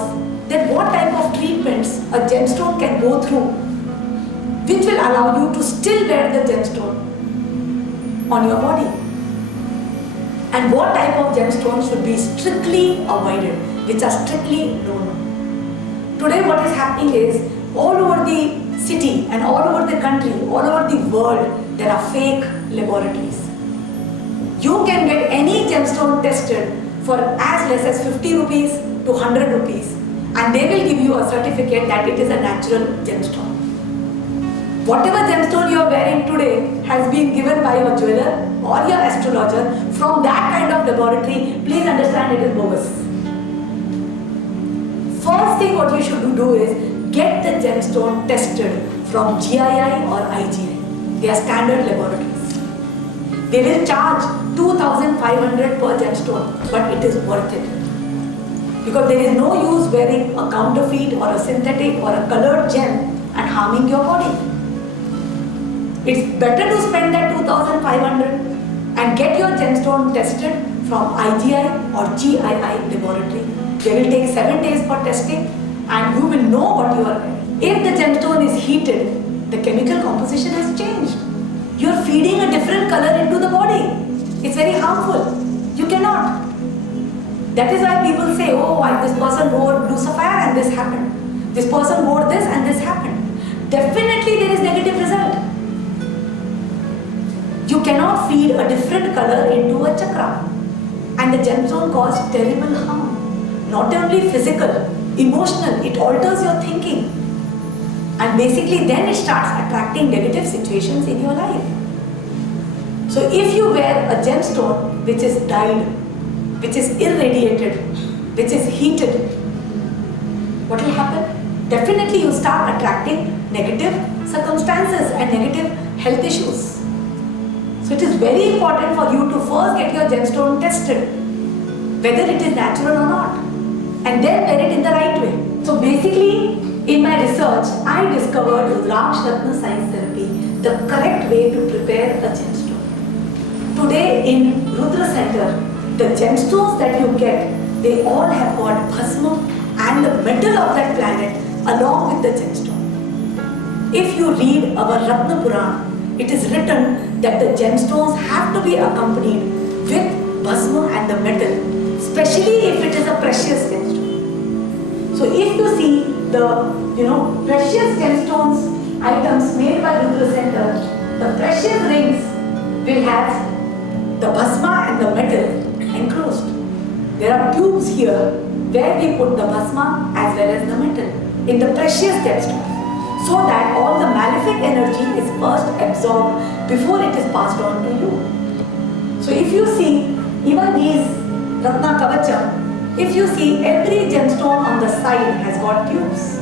that what type of treatments a gemstone can go through which will allow you to still wear the gemstone on your body. And what type of gemstones should be strictly avoided, which are strictly no-no. Today what is happening is, all over the city and all over the country, all over the world, there are fake laboratories. You can get any gemstone tested for as less as 50 rupees to 100 rupees, and they will give you a certificate that it is a natural gemstone. Whatever gemstone you are wearing today has been given by your jeweler or your astrologer from that kind of laboratory. Please understand it is bogus. First thing what you should do is get the gemstone tested from GII or IGI. They are standard laboratories. They will charge 2,500 per gemstone, but it is worth it. Because there is no use wearing a counterfeit or a synthetic or a colored gem and harming your body. It's better to spend that 2,500 and get your gemstone tested from IGI or GII laboratory. They will take 7 days for testing and you will know what you are wearing. If the gemstone is heated, the chemical composition has changed. You are feeding a different color into the body. It's very harmful. You cannot. That is why people say, oh, this person wore blue sapphire and this happened. This person wore this and this happened. Definitely there is negative result. You cannot feed a different color into a chakra. And the gemstone causes terrible harm. Not only physical, emotional, it alters your thinking. And basically then it starts attracting negative situations in your life. So if you wear a gemstone which is dyed, which is irradiated, which is heated, what will happen? Definitely you start attracting negative circumstances and negative health issues. So it is very important for you to first get your gemstone tested, whether it is natural or not, and then wear it in the right way. So basically, in my research, I discovered Rudraksha science therapy, the correct way to prepare a gemstone. Today in Rudra Center, the gemstones that you get, they all have got bhasma and the metal of that planet along with the gemstone. If you read our Ratna Purana, it is written that the gemstones have to be accompanied with bhasma and the metal, especially if it is a precious gemstone. So if you see the precious gemstones items made by Rudra Center, the precious rings will have the bhasma and the metal enclosed. There are tubes here where we put the bhasma as well as the metal in the precious gemstones, so that all the malefic energy is first absorbed before it is passed on to you. So if you see even these Ratna Kavacha, if you see every gemstone on the side has got tubes,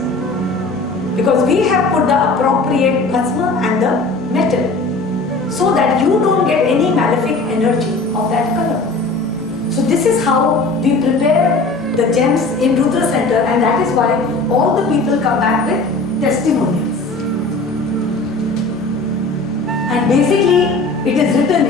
because we have put the appropriate bhasma and the metal so that you don't get any malefic energy of that color. So this is how we prepare the gems in Rudra Center, and that is why all the people come back with testimonials. And basically it is written,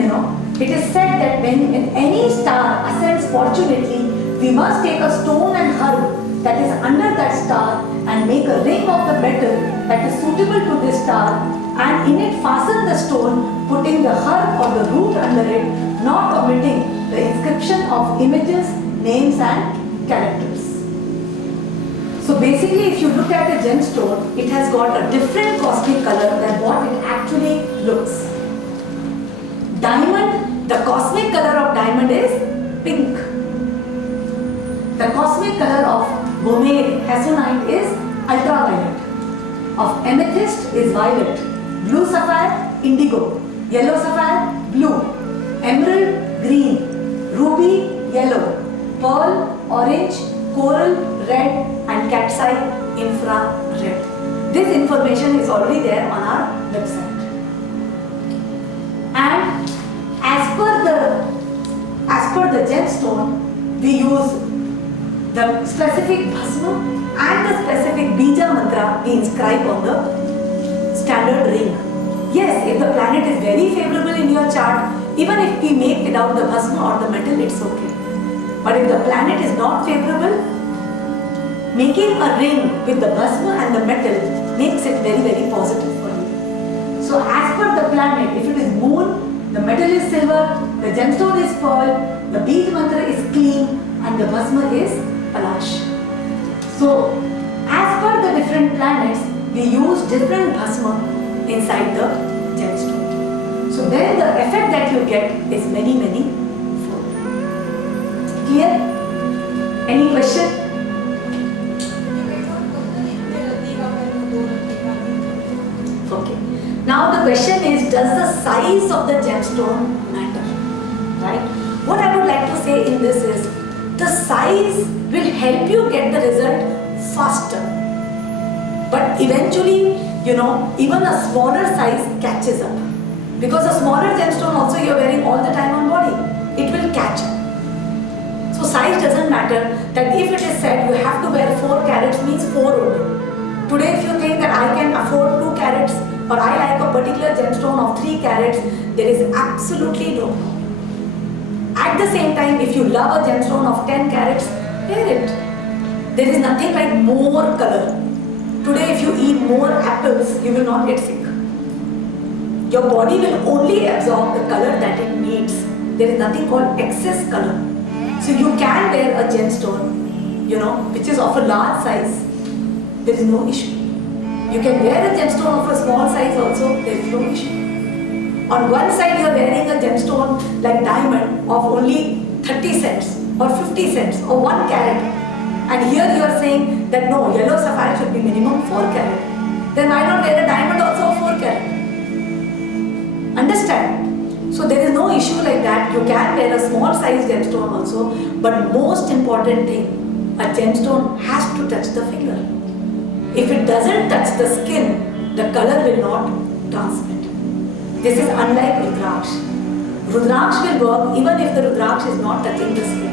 it is said that when any star ascends fortunately, we must take a stone and herb that is under that star and make a ring of the metal that is suitable to this star, and in it fasten the stone, putting the herb or the root under it, not omitting the inscription of images, names and characters. So basically if you look at a gemstone, it has got a different cosmic color than what it actually looks. Diamond, the cosmic color of diamond is pink. The cosmic color of bromide, hessonite is ultraviolet. Of amethyst is violet. Blue sapphire, indigo. Yellow sapphire, blue. Emerald, green. Ruby, yellow. Pearl, orange. Coral, red. And cat's eye, infrared. This information is already there on our website. And as per the gemstone, we use the specific bhasma and the specific bija mantra we inscribe on the standard ring. Yes, if the planet is very favorable in your chart, even if we make without the bhasma or the metal, it's okay. But if the planet is not favorable, making a ring with the bhasma and the metal makes it very, very positive for you. So as per the planet, if it is moon, the metal is silver, the gemstone is pearl, the bead mantra is clean, and the bhasma is palash. So as per the different planets, we use different bhasma inside the gemstone. So then the effect that you get is many, many fold. Clear? Any question? Okay. Now the question is, does the size of the gemstone matter? Right? What I would like to say in this is, the size will help you get the result faster. But eventually, even a smaller size catches up. Because a smaller gemstone also you are wearing all the time on body. It will catch up. So size doesn't matter. That if it is said you have to wear 4 carats means 4 only. Today if you think that I can afford 2 carats or I like a particular gemstone of 3 carats, there is absolutely no problem. At the same time, if you love a gemstone of 10 carats, wear it. There is nothing like more color. Today if you eat more apples, you will not get sick. Your body will only absorb the color that it needs. There is nothing called excess color. So you can wear a gemstone, which is of a large size. There is no issue. You can wear a gemstone of a small size also, there is no issue. On one side you are wearing a gemstone like diamond of only 30 cents or 50 cents or 1 carat. And here you are saying that no, yellow sapphire should be minimum 4 carat. Then why not wear a diamond also of 4 carat? Understand? So there is no issue like that. You can wear a small size gemstone also. But most important thing, a gemstone has to touch the finger. If it doesn't touch the skin, the color will not transmit. This is unlike Rudraksha. Rudraksha will work even if the Rudraksha is not touching the skin.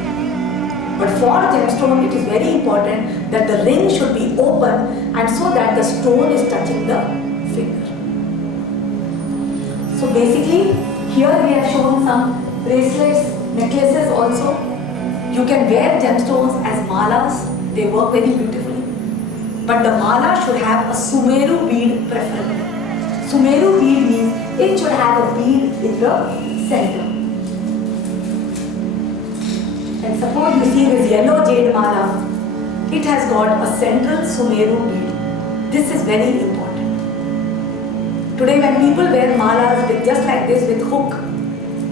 But for gemstone, it is very important that the ring should be open and so that the stone is touching the finger. So basically, here we have shown some bracelets, necklaces also. You can wear gemstones as malas. They work very beautifully. But the mala should have a Sumeru bead preferably. Sumeru bead means it should have a bead in the center. And suppose you see this yellow jade mala, it has got a central Sumeru bead. This is very important. Today when people wear malas with just like this with hook,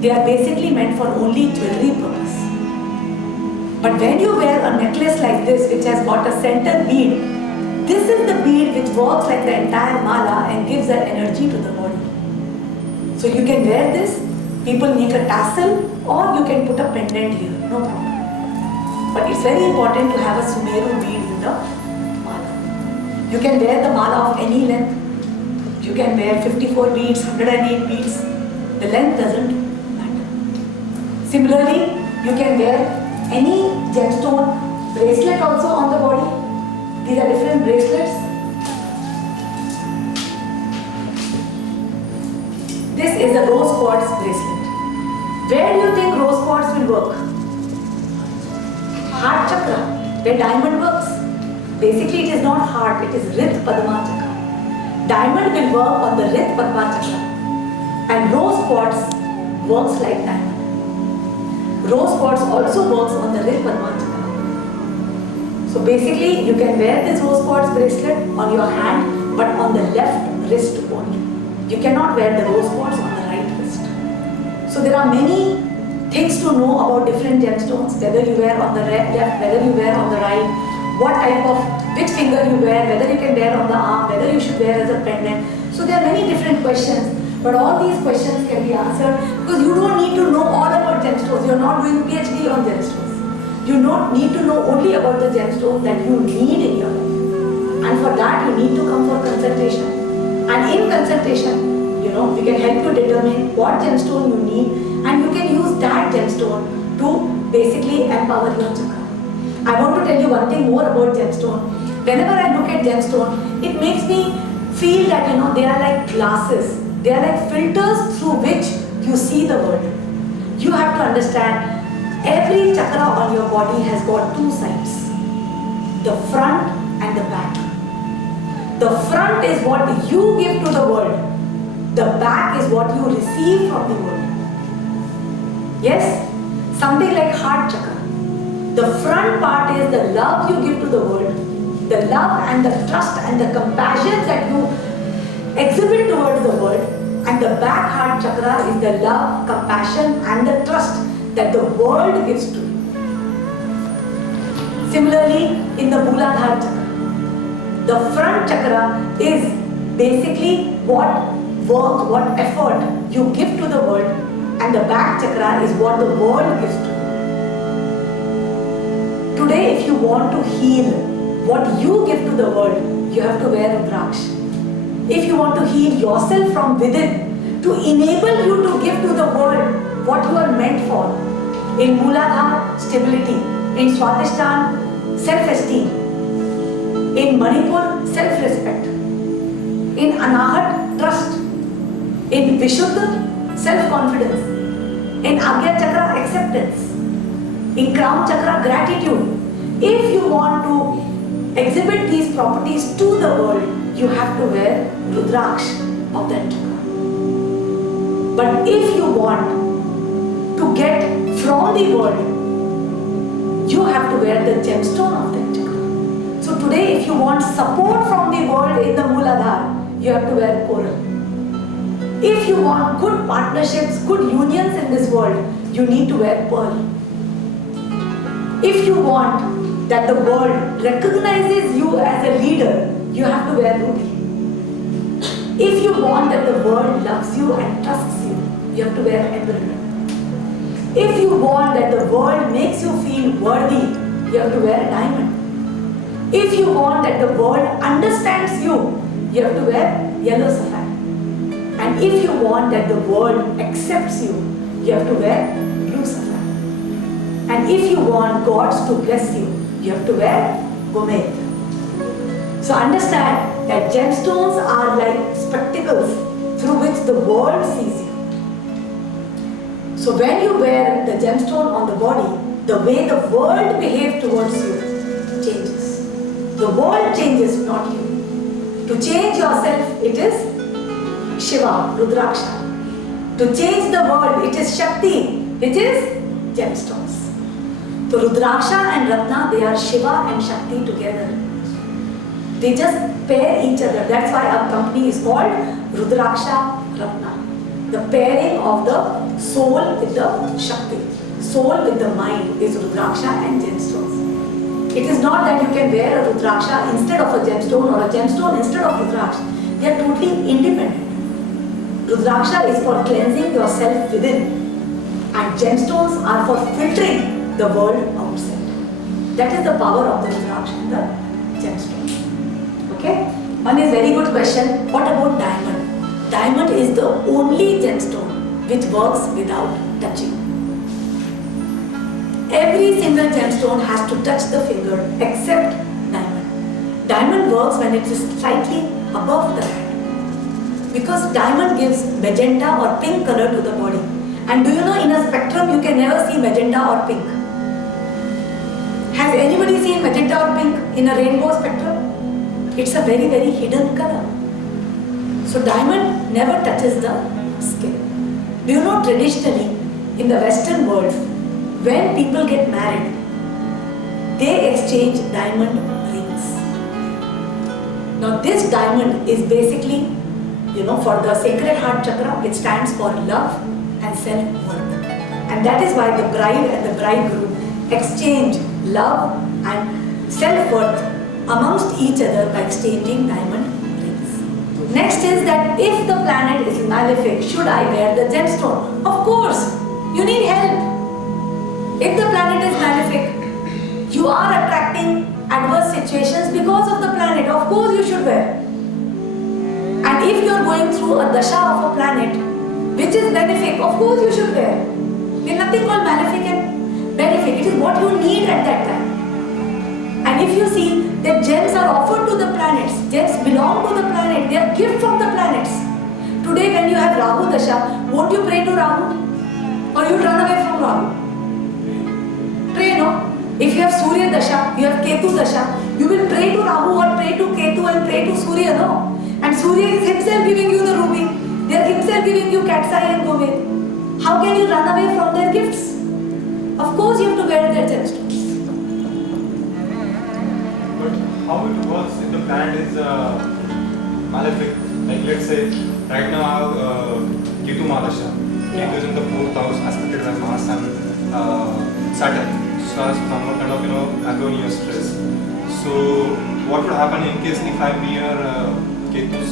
they are basically meant for only jewelry purpose. But when you wear a necklace like this which has got a center bead, this is the bead which works like the entire mala and gives that energy to the body. So you can wear this, people make a tassel or you can put a pendant here, no problem. But it's very important to have a Sumeru bead in the mala. You can wear the mala of any length. You can wear 54 beads, 108 beads. The length doesn't matter. Similarly, you can wear any gemstone bracelet also on the body. These are different bracelets. This is a rose quartz bracelet. Where do you think rose quartz will work? Heart chakra, where diamond works. Basically it is not heart, it is Rit Padma chakra. Diamond will work on the Rit Padma chakra. And rose quartz works like diamond. Rose quartz also works on the Rit Padma chakra. So basically, you can wear this rose quartz bracelet on your hand, but on the left wrist only. You cannot wear the rose quartz on the right wrist. So there are many things to know about different gemstones, whether you wear on the left, whether you wear on the right, what type of, which finger you wear, whether you can wear on the arm, whether you should wear as a pendant. So there are many different questions, but all these questions can be answered because you don't need to know all about gemstones. You're not doing PhD on gemstones. You don't need to know only about the gemstone that you need in your life. And for that, you need to come for consultation. And in consultation, we can help you determine what gemstone you need, and you can use that gemstone to basically empower your chakra. I want to tell you one thing more about gemstone. Whenever I look at gemstone, it makes me feel that they are like glasses. They are like filters through which you see the world. You have to understand, every chakra on your body has got two sides, the front and the back. The front is what you give to the world. The back is what you receive from the world. Yes? Something like heart chakra. The front part is the love you give to the world, the love and the trust and the compassion that you exhibit towards the world, and the back heart chakra is the love, compassion and the trust that the world gives to you. Similarly, in the Mooladhara chakra, the front chakra is basically what work, what effort you give to the world, and the back chakra is what the world gives to you. Today, if you want to heal what you give to the world, you have to wear Rudraksha. If you want to heal yourself from within, to enable you to give to the world what you are meant for. In Mooladhara, stability. In Swadhisthana, self-esteem. In Manipur, self-respect. In Anahat, trust. In Vishuddha, self-confidence. In Agya Chakra, acceptance. In Crown Chakra, gratitude. If you want to exhibit these properties to the world, you have to wear Rudraksha of that chakra. But if you want to get from the world, you have to wear the gemstone of that chakra. So today, if you want support from the world in the Mooladhara, you have to wear coral. If you want good partnerships, good unions in this world, you need to wear pearl. If you want that the world recognizes you as a leader, you have to wear ruby. If you want that the world loves you and trusts you, you have to wear emerald. If you want that the world makes you feel worthy, you have to wear a diamond. If you want that the world understands you, you have to wear yellow sapphire. And if you want that the world accepts you, you have to wear blue sapphire. And if you want gods to bless you, you have to wear gomet. So understand that gemstones are like spectacles through which the world sees you. So when you wear the gemstone on the body, the way the world behaves towards you changes. The world changes, not you. To change yourself, it is Shiva, Rudraksha. To change the world, it is Shakti, which is gemstones. So Rudraksha and Ratna, they are Shiva and Shakti together. They just pair each other. That's why our company is called Rudraksha Ratna. The pairing of the soul with the Shakti. Soul with the mind is Rudraksha and gemstones. It is not that you can wear a Rudraksha instead of a gemstone or a gemstone instead of Rudraksha. They are totally independent. Rudraksha is for cleansing yourself within, and gemstones are for filtering the world outside. That is the power of the Rudraksha and the gemstone. Okay? One is very good question. What about diamond? Diamond is the only gemstone which works without touching. Every single gemstone has to touch the finger except diamond. Diamond works when it is slightly above the head, because diamond gives magenta or pink color to the body. And do you know, in a spectrum you can never see magenta or pink. Has anybody seen magenta or pink in a rainbow spectrum? It's a very, very hidden color. So diamond never touches the skin. Do you know, traditionally in the Western world, when people get married, they exchange diamond rings. Now this diamond is basically, for the sacred heart chakra, which stands for love and self-worth. And that is why the bride and the bridegroom exchange love and self-worth amongst each other by exchanging diamond rings. Next is that if the planet is malefic, should I wear the gemstone? Of course, you need help. If the planet is malefic, you are attracting adverse situations because of the planet. Of course, you should wear. And if you are going through a dasha of a planet which is benefic, of course you should wear. There is nothing called malefic and benefic. It is what you need at that time. And if you see that gems are offered to the planets, gems belong to the planet, they are gift from the planets. Today when you have Rahu dasha, won't you pray to Rahu? Or you run away from Rahu? Pray, no? If you have Surya dasha, you have Ketu dasha, you will pray to Rahu or pray to Ketu and pray to Surya, no? And Surya is himself giving you the ruby. They are himself giving you cat's eye and gobe. How can you run away from their gifts? Of course you have to wear their gemstones. But how it works if the planet is malefic? Like let's say right now I have Ketu Mahadasha. Ketu is in the 4th house, aspected by Mars and Saturn. So as kind of agony stress. So what would happen in case if I wear Ketu's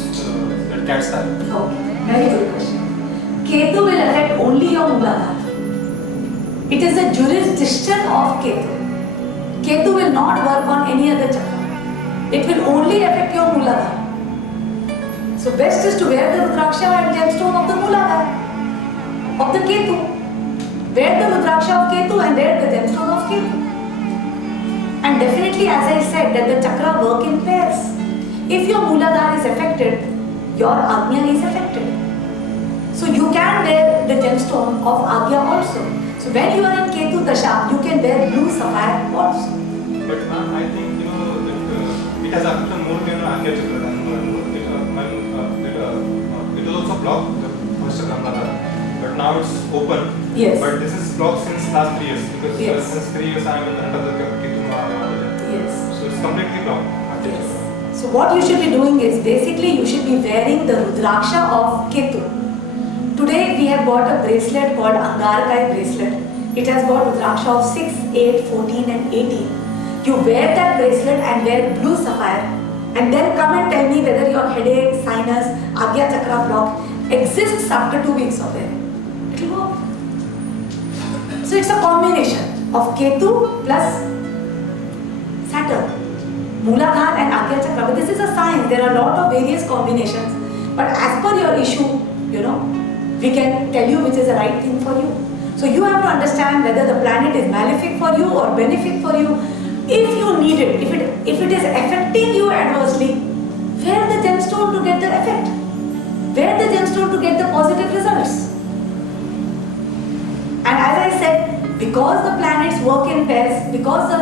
cat's eye? Oh, very good question. Ketu will affect only your Mooladhara. It is the jurisdiction of Ketu. Ketu will not work on any other chakra. It will only affect your Mooladhara. So best is to wear the Rudraksha and gemstone of the Mooladhara, of the Ketu. Wear the Rudraksha of Ketu and wear the gemstone of Ketu. And definitely, as I said, that the chakra work in pairs. If your Mooladhara is affected, your Agnya is affected. So you can wear the gemstone of Agya also. So when you are in Ketu Dasha, you can wear blue sapphire also. But I think that it has affected more than Agya Chakra than it was also blocked the first Chakra, but now it's open. Yes. But this is blocked since last 3 years because Yes. since 3 years I am under the Ketu Mahadasha. Yes. So it's completely blocked. Yes. So what you should be doing is basically you should be wearing the Rudraksha of Ketu. Today we have got a bracelet called Angarkai bracelet. It has got Rudraksha of 6, 8, 14 and 18. You wear that bracelet and wear blue sapphire and then come and tell me whether your headache, sinus, Agya Chakra block exists after 2 weeks of wearing. It will work. So it's a combination of Ketu plus Saturn, Mooladhara and Agya Chakra. But this is a science. There are a lot of various combinations. But as per your issue, we can tell you which is the right thing for you. So you have to understand whether the planet is malefic for you or benefic for you. If you need it, if it is affecting you adversely, wear the gemstone to get the effect. Wear the gemstone to get the positive results. And as I said, because the planets work in pairs, because the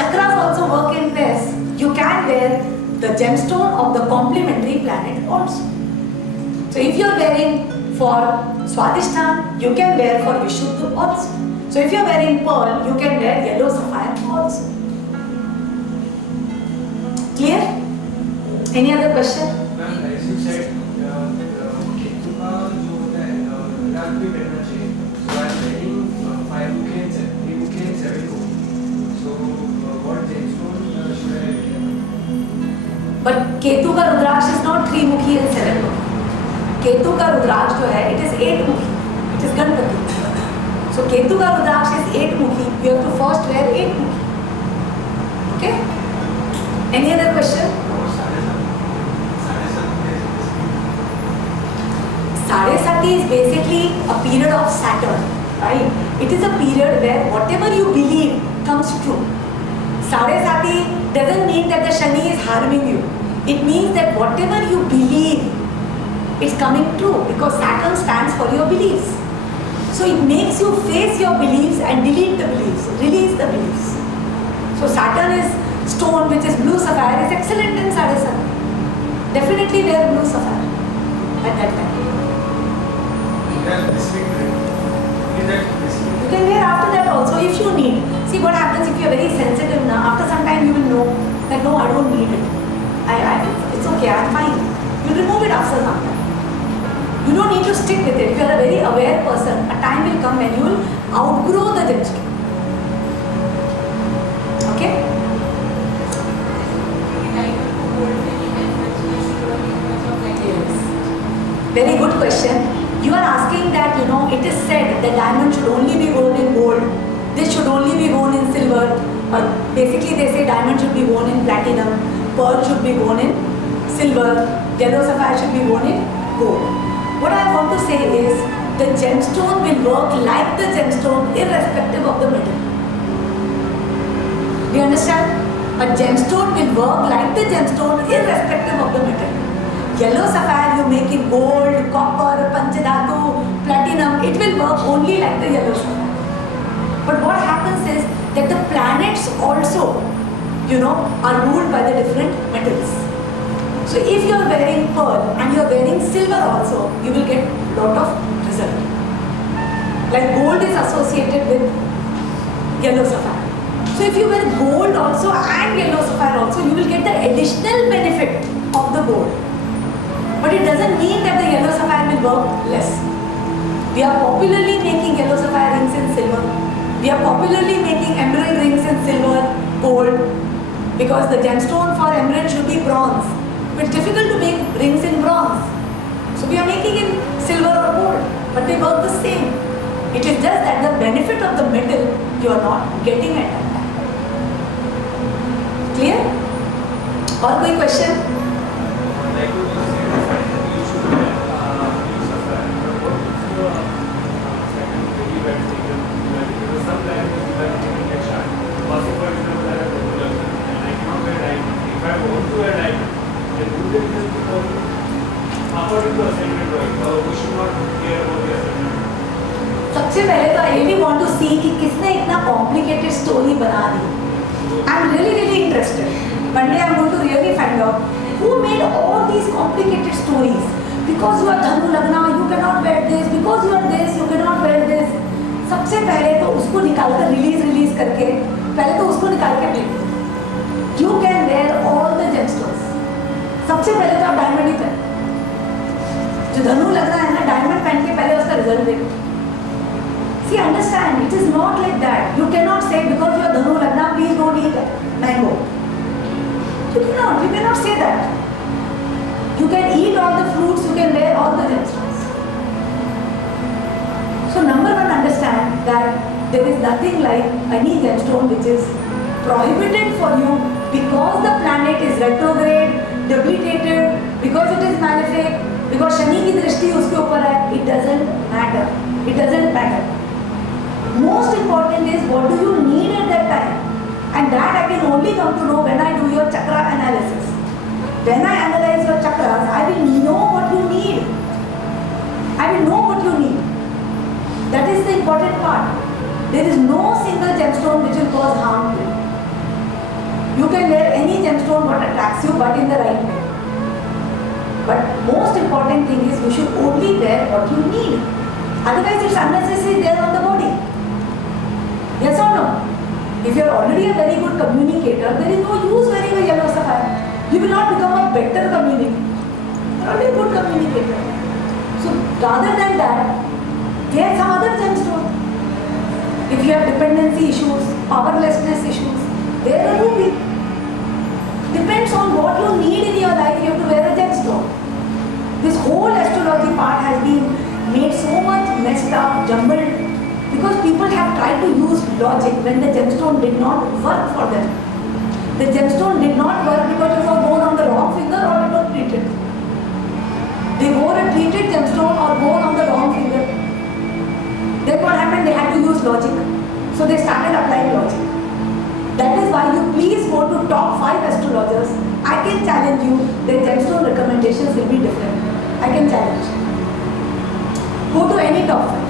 chakras also work in pairs, you can wear the gemstone of the complementary planet also. So if you are wearing for Swadhisthana, you can wear for Vishuddha also. So if you are wearing pearl, you can wear yellow sapphire also. Clear? Any other question? Ma'am, as you said, Ketu का जो होता है रात में पहनना चाहिए. So I'm wearing 5 bouquet and 3 bouquet and 7 bouquet. So what gemstone should I wear? But Ketu का Rudraksh is not 3 mukhi and 7 mukhi. Ketu का Rudraksh जो है, it is 8 mukhi. It is Ganpati. So Ketu का Rudraksh is 8 mukhi. You have to first wear 8 mukhi. Okay? Any other question? Sadesati is basically a period of Saturn, right? It is a period where whatever you believe comes true. Sadesati doesn't mean that the Shani is harming you. It means that whatever you believe is coming true because Saturn stands for your beliefs. So it makes you face your beliefs and delete the beliefs, release the beliefs. So Saturn is stone which is blue sapphire is excellent in Sadesati. Definitely wear blue sapphire at that time. You can wear after that also if you need. See what happens if you are very sensitive now. After some time you will know that no, I don't need it. It's okay, I'm fine. You remove it after some time. You don't need to stick with it. If you are a very aware person, a time will come when you will outgrow the gemstone. Okay? Yes. Very good question. You are asking that, it is said that diamond should only be worn in gold. This should only be worn in silver. Basically, they say diamond should be worn in platinum. Pearl should be worn in silver. Yellow sapphire should be worn in gold. What I want to say is, the gemstone will work like the gemstone irrespective of the metal. Do you understand? A gemstone will work like the gemstone irrespective of the metal. Yellow sapphire you make in gold, copper, panchadhatu, platinum, it will work only like the yellow sapphire. But what happens is that the planets also, are ruled by the different metals. So if you are wearing pearl and you are wearing silver also, you will get lot of result. Like gold is associated with yellow sapphire. So if you wear gold also and yellow sapphire also, you will get the additional benefit of the gold. But it doesn't mean that the yellow sapphire will work less. We are popularly making yellow sapphire rings in silver. We are popularly making emerald rings in silver, gold, because the gemstone for emerald should be bronze. But it's difficult to make rings in bronze. So we are making in silver or gold, but they work the same. It is just that the benefit of the metal you are not getting at that time. Clear? Or कोई question? Like you say, you should use sapphire. Very bad thing. Because sometimes when you get shot, also for example, I have regular and I cannot wear diamond. If I want to wear diamond, then you can just according to assignment drawing, we should not care about the assignment. सबसे पहले तो I really want to see कि किसने इतना complicated story बना दी. I'm really interested. One day I'm going to really find out who made all these complicated stories. Because you are धनु लग्ना, you cannot wear this. Because you are this, you cannot wear this. सबसे पहले तो उसको निकाल कर release करके पहले तो उसको निकाल के फेंक. You can wear all the gemstones. सबसे पहले तो आप डायमंड ही पहन. जो धनु लग्ना है ना, डायमंड पहन के पहले उसका रिजल्ट देखो. See, understand, it is not like that. You cannot say because you are Dhanu Lagna, please don't eat mango. You cannot say that. You can eat all the fruits, you can wear all the gemstones. So number one, understand that there is nothing like any gemstone which is prohibited for you because the planet is retrograde, debilitated, because it is malefic, because Shani की दृष्टि उसके ऊपर है. It doesn't matter. It doesn't matter. Most important is what do you need at that time, and that I can only come to know when I do your chakra analysis. When I analyze your chakras, I will know what you need. I will know what you need. That is the important part. There is no single gemstone which will cause harm to you. You can wear any gemstone what attracts you, but in the right way. But most important thing is you should only wear what you need. Otherwise it's unnecessary there on the body. Yes or no? If you are already a very good communicator, there is no use wearing a yellow sapphire. You will not become a better communicator. You are already a good communicator. So rather than that, wear some other gemstone. If you have dependency issues, powerlessness issues, wear a ruby. Depends on what you need in your life, you have to wear a gemstone. This whole astrology part has been made so much messed up, jumbled, because people have tried to use logic when the gemstone did not work for them. The gemstone did not work because it was worn on the wrong finger or it was treated. They wore a treated gemstone or worn on the wrong finger. Then what happened? They had to use logic. So they started applying logic. That is why you please go to top 5 astrologers. I can challenge you, their gemstone recommendations will be different. I can challenge. Go to any top 5.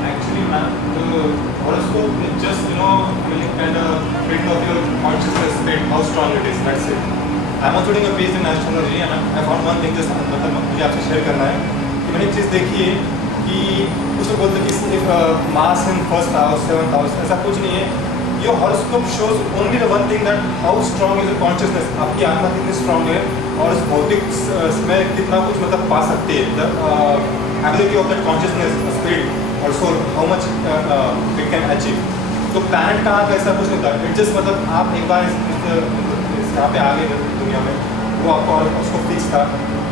Actually, ma'am, the horoscope is just, will kind of print of your consciousness state, how strong it is, that's it. I'm also doing a PhD in astrology and I found one thing just मुझे आपसे share करना है कि मैंने एक चीज़ देखी है कि उसको बोलते हैं कि if Mars in first house, 7th house, ऐसा कुछ नहीं है. Your horoscope shows only the one thing, that how strong is your consciousness. आपकी आत्मा कितनी strong है और इस भौतिक में कितना कुछ मतलब पा सकते हैं. ability of that consciousness, spirit or soul, how much it can achieve. तो planet का आप ऐसा कुछ नहीं होता, it just मतलब आप एक बार इस यहाँ पे आ गए दुनिया में, वो आपको उसको fix था,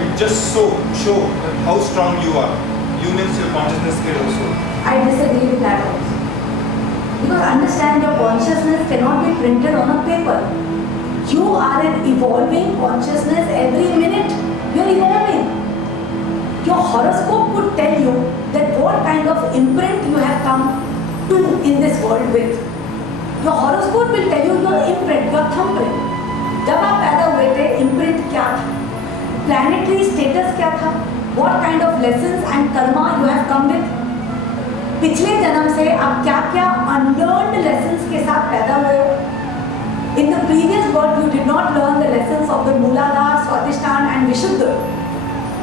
it just show how strong you are. You means your consciousness spirit also. I disagree with that also. Because understand, your consciousness cannot be printed on a paper. You are an evolving consciousness every minute. You are evolving. Your horoscope would tell you that what kind of imprint you have come to in this world with. Your horoscope will tell you your imprint, your thumbprint. जब आप पैदा हुए थे, imprint क्या था? Planetary status क्या था? What kind of lessons and karma you have come with? पिछले जन्म से आप क्या-क्या unlearned lessons के साथ पैदा हुए हो? In the previous birth, you did not learn the lessons of the Mooladhara, Swadhisthana and Vishuddha.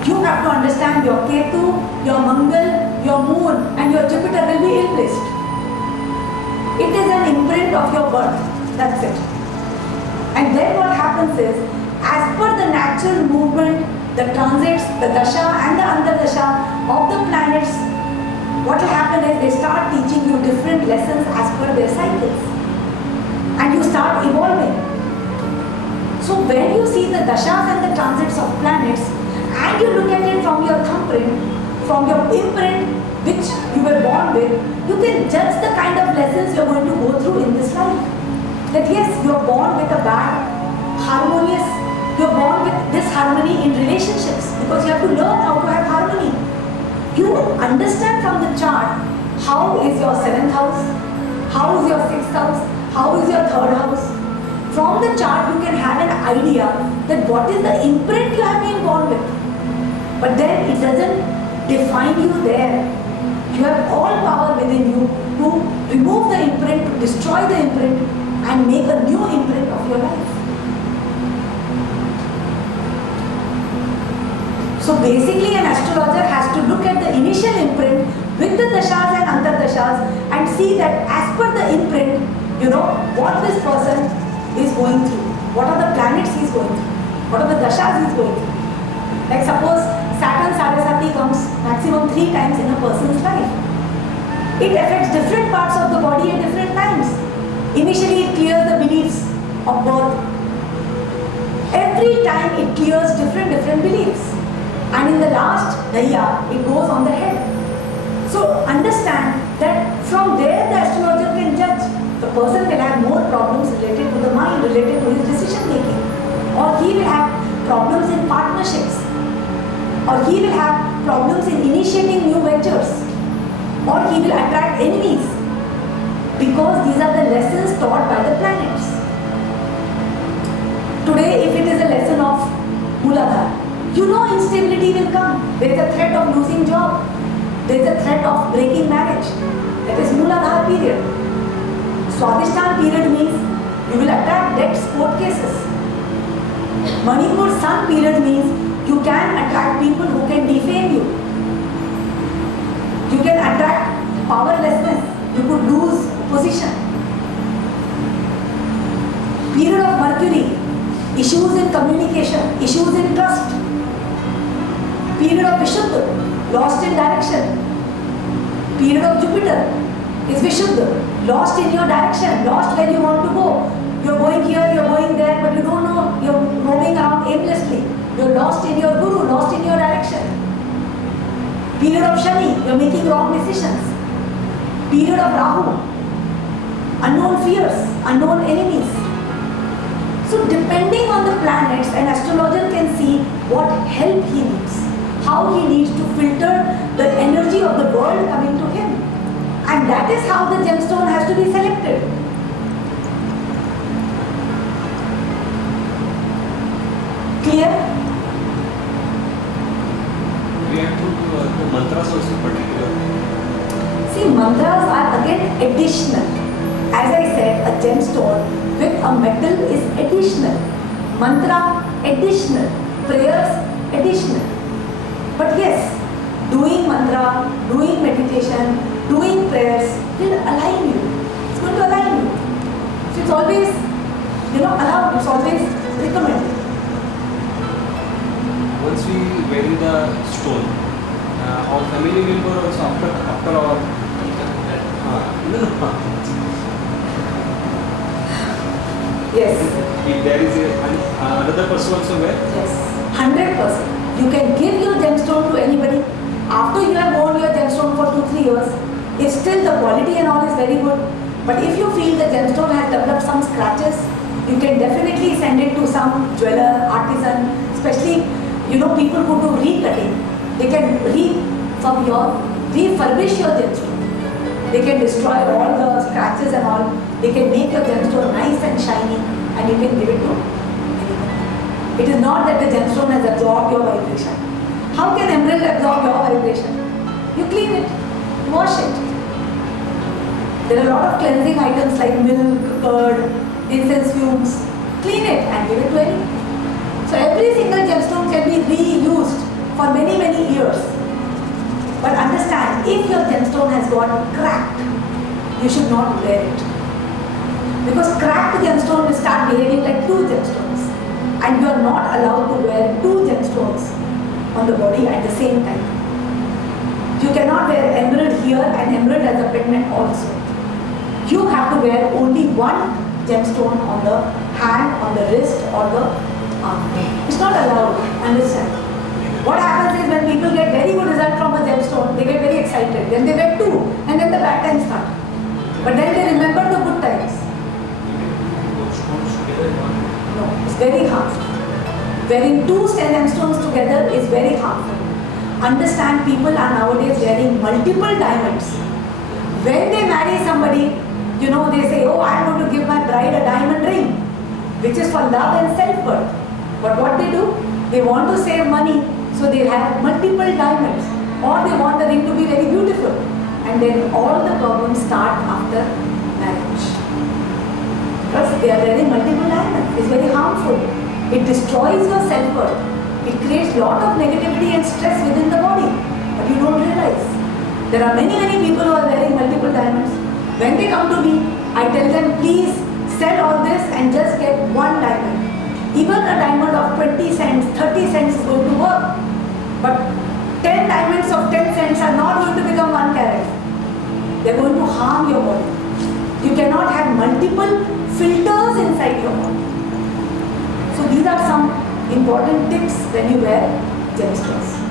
You have to understand your Ketu, your Mangal, your Moon and your Jupiter will be ill-placed. It is an imprint of your birth. That's it. And then what happens is, as per the natural movement, the transits, the Dasha and the Antardasha of the planets, what will happen is they start teaching you different lessons as per their cycles. And you start evolving. So when you see the dashas and the transits of planets, and you look at it from your thumbprint, from your imprint, which you were born with, you can judge the kind of lessons you are going to go through in this life. That yes, you are born with a bad, harmonious, you are born with disharmony in relationships, because you have to learn how to have harmony. You understand from the chart how is your 7th house, how is your 6th house, how is your 3rd house. From the chart you can have an idea that what is the imprint you have been born with. But then it doesn't define you there. You have all power within you to remove the imprint, to destroy the imprint and make a new imprint of your life. So basically an astrologer has to look at the initial imprint with the dashas and antardashas and see that as per the imprint, you know, what this person is going through. What are the planets he is going through? What are the dashas he is going through? Like suppose Saturn Sarasati comes maximum 3 times in a person's life. It affects different parts of the body at different times. Initially it clears the beliefs of birth. Every time it clears different beliefs. And in the last daya, it goes on the head. So understand that from there the astrologer can judge. The person will have more problems related to the mind, related to his decision making. Or he will have problems in partnerships. Or he will have problems in initiating new ventures. Or he will attract enemies. Because these are the lessons taught by the planets. Today, if it is a lesson of Mooladhara, you know instability will come. There is a threat of losing job. There is a threat of breaking marriage. That is Mooladhara period. Swadhisthana period means you will attract debts, court cases. Manipur Sun period means you can attract people who can defame you. You can attract powerlessness. You could lose position. Period of Mercury, issues in communication, issues in trust. Period of Vishuddha, lost in direction. Period of Jupiter is Vishuddha, lost in your direction, lost where you want to go. You're going here, you're going there, but you don't know, you're roaming around aimlessly. You're lost in your guru, lost in your direction. Period of Shani, you're making wrong decisions. Period of Rahu, unknown fears, unknown enemies. So depending on the planets, an astrologer can see what help he needs, how he needs to filter the energy of the world coming to him. And that is how the gemstone has to be selected. Clear? We have to do mantras also particularly. See, mantras are again additional. As I said, a gemstone with a metal is additional. Mantra, additional. Prayers, additional. But yes, doing mantra, doing meditation, doing prayers will align you. It's going to align you. So it's always, allowed. It's always recommended. Once we vary the stone, or family member also after our Yes. if there is another person also where Yes, 100%. You can give your gemstone to anybody. After you have worn your gemstone for 2-3 years, if still the quality and all is very good, but if you feel the gemstone has developed some scratches, you can definitely send it to some jeweler, artisan, especially people who do recutting. They can refurbish your gemstone. They can destroy all the scratches and all. They can make your gemstone nice and shiny, and you can give it to anyone. It is not that the gemstone has absorbed your vibration. How can emerald absorb your vibration? You clean it, wash it. There are a lot of cleansing items like milk, curd, incense fumes. Clean it and give it to anyone. So every single gemstone can be reused for many, many years. But understand, if your gemstone has got cracked, you should not wear it. Because cracked gemstone will start behaving like two gemstones. And you are not allowed to wear two gemstones on the body at the same time. You cannot wear emerald here and emerald as a pendant also. You have to wear only one gemstone on the hand, on the wrist or the arm. It's not allowed, understand. What happens is when people get very good result from a gemstone, they get very excited. Then they wear two and then the bad times start. But then they remember the good times. No, it's very harmful. Wearing two gemstones together is very harmful. Understand, people are nowadays wearing multiple diamonds. When they marry somebody, they say, oh, I am going to give my bride a diamond ring, which is for love and self-worth. But what they do? They want to save money, so they have multiple diamonds. Or they want the ring to be very beautiful. And then all the problems start after marriage. Because they are wearing multiple diamonds. It's very harmful. It destroys your self-worth. It creates a lot of negativity and stress within the body. But you don't realize. There are many, many people who are wearing multiple diamonds. When they come to me, I tell them, please sell all this and just get one diamond. Even a diamond of 20 cents, 30 cents is going to work. But 10 diamonds of 10 cents are not going to become 1 carat. They are going to harm your body. You cannot have multiple filters inside your body. So these are some important tips when you wear gemstones.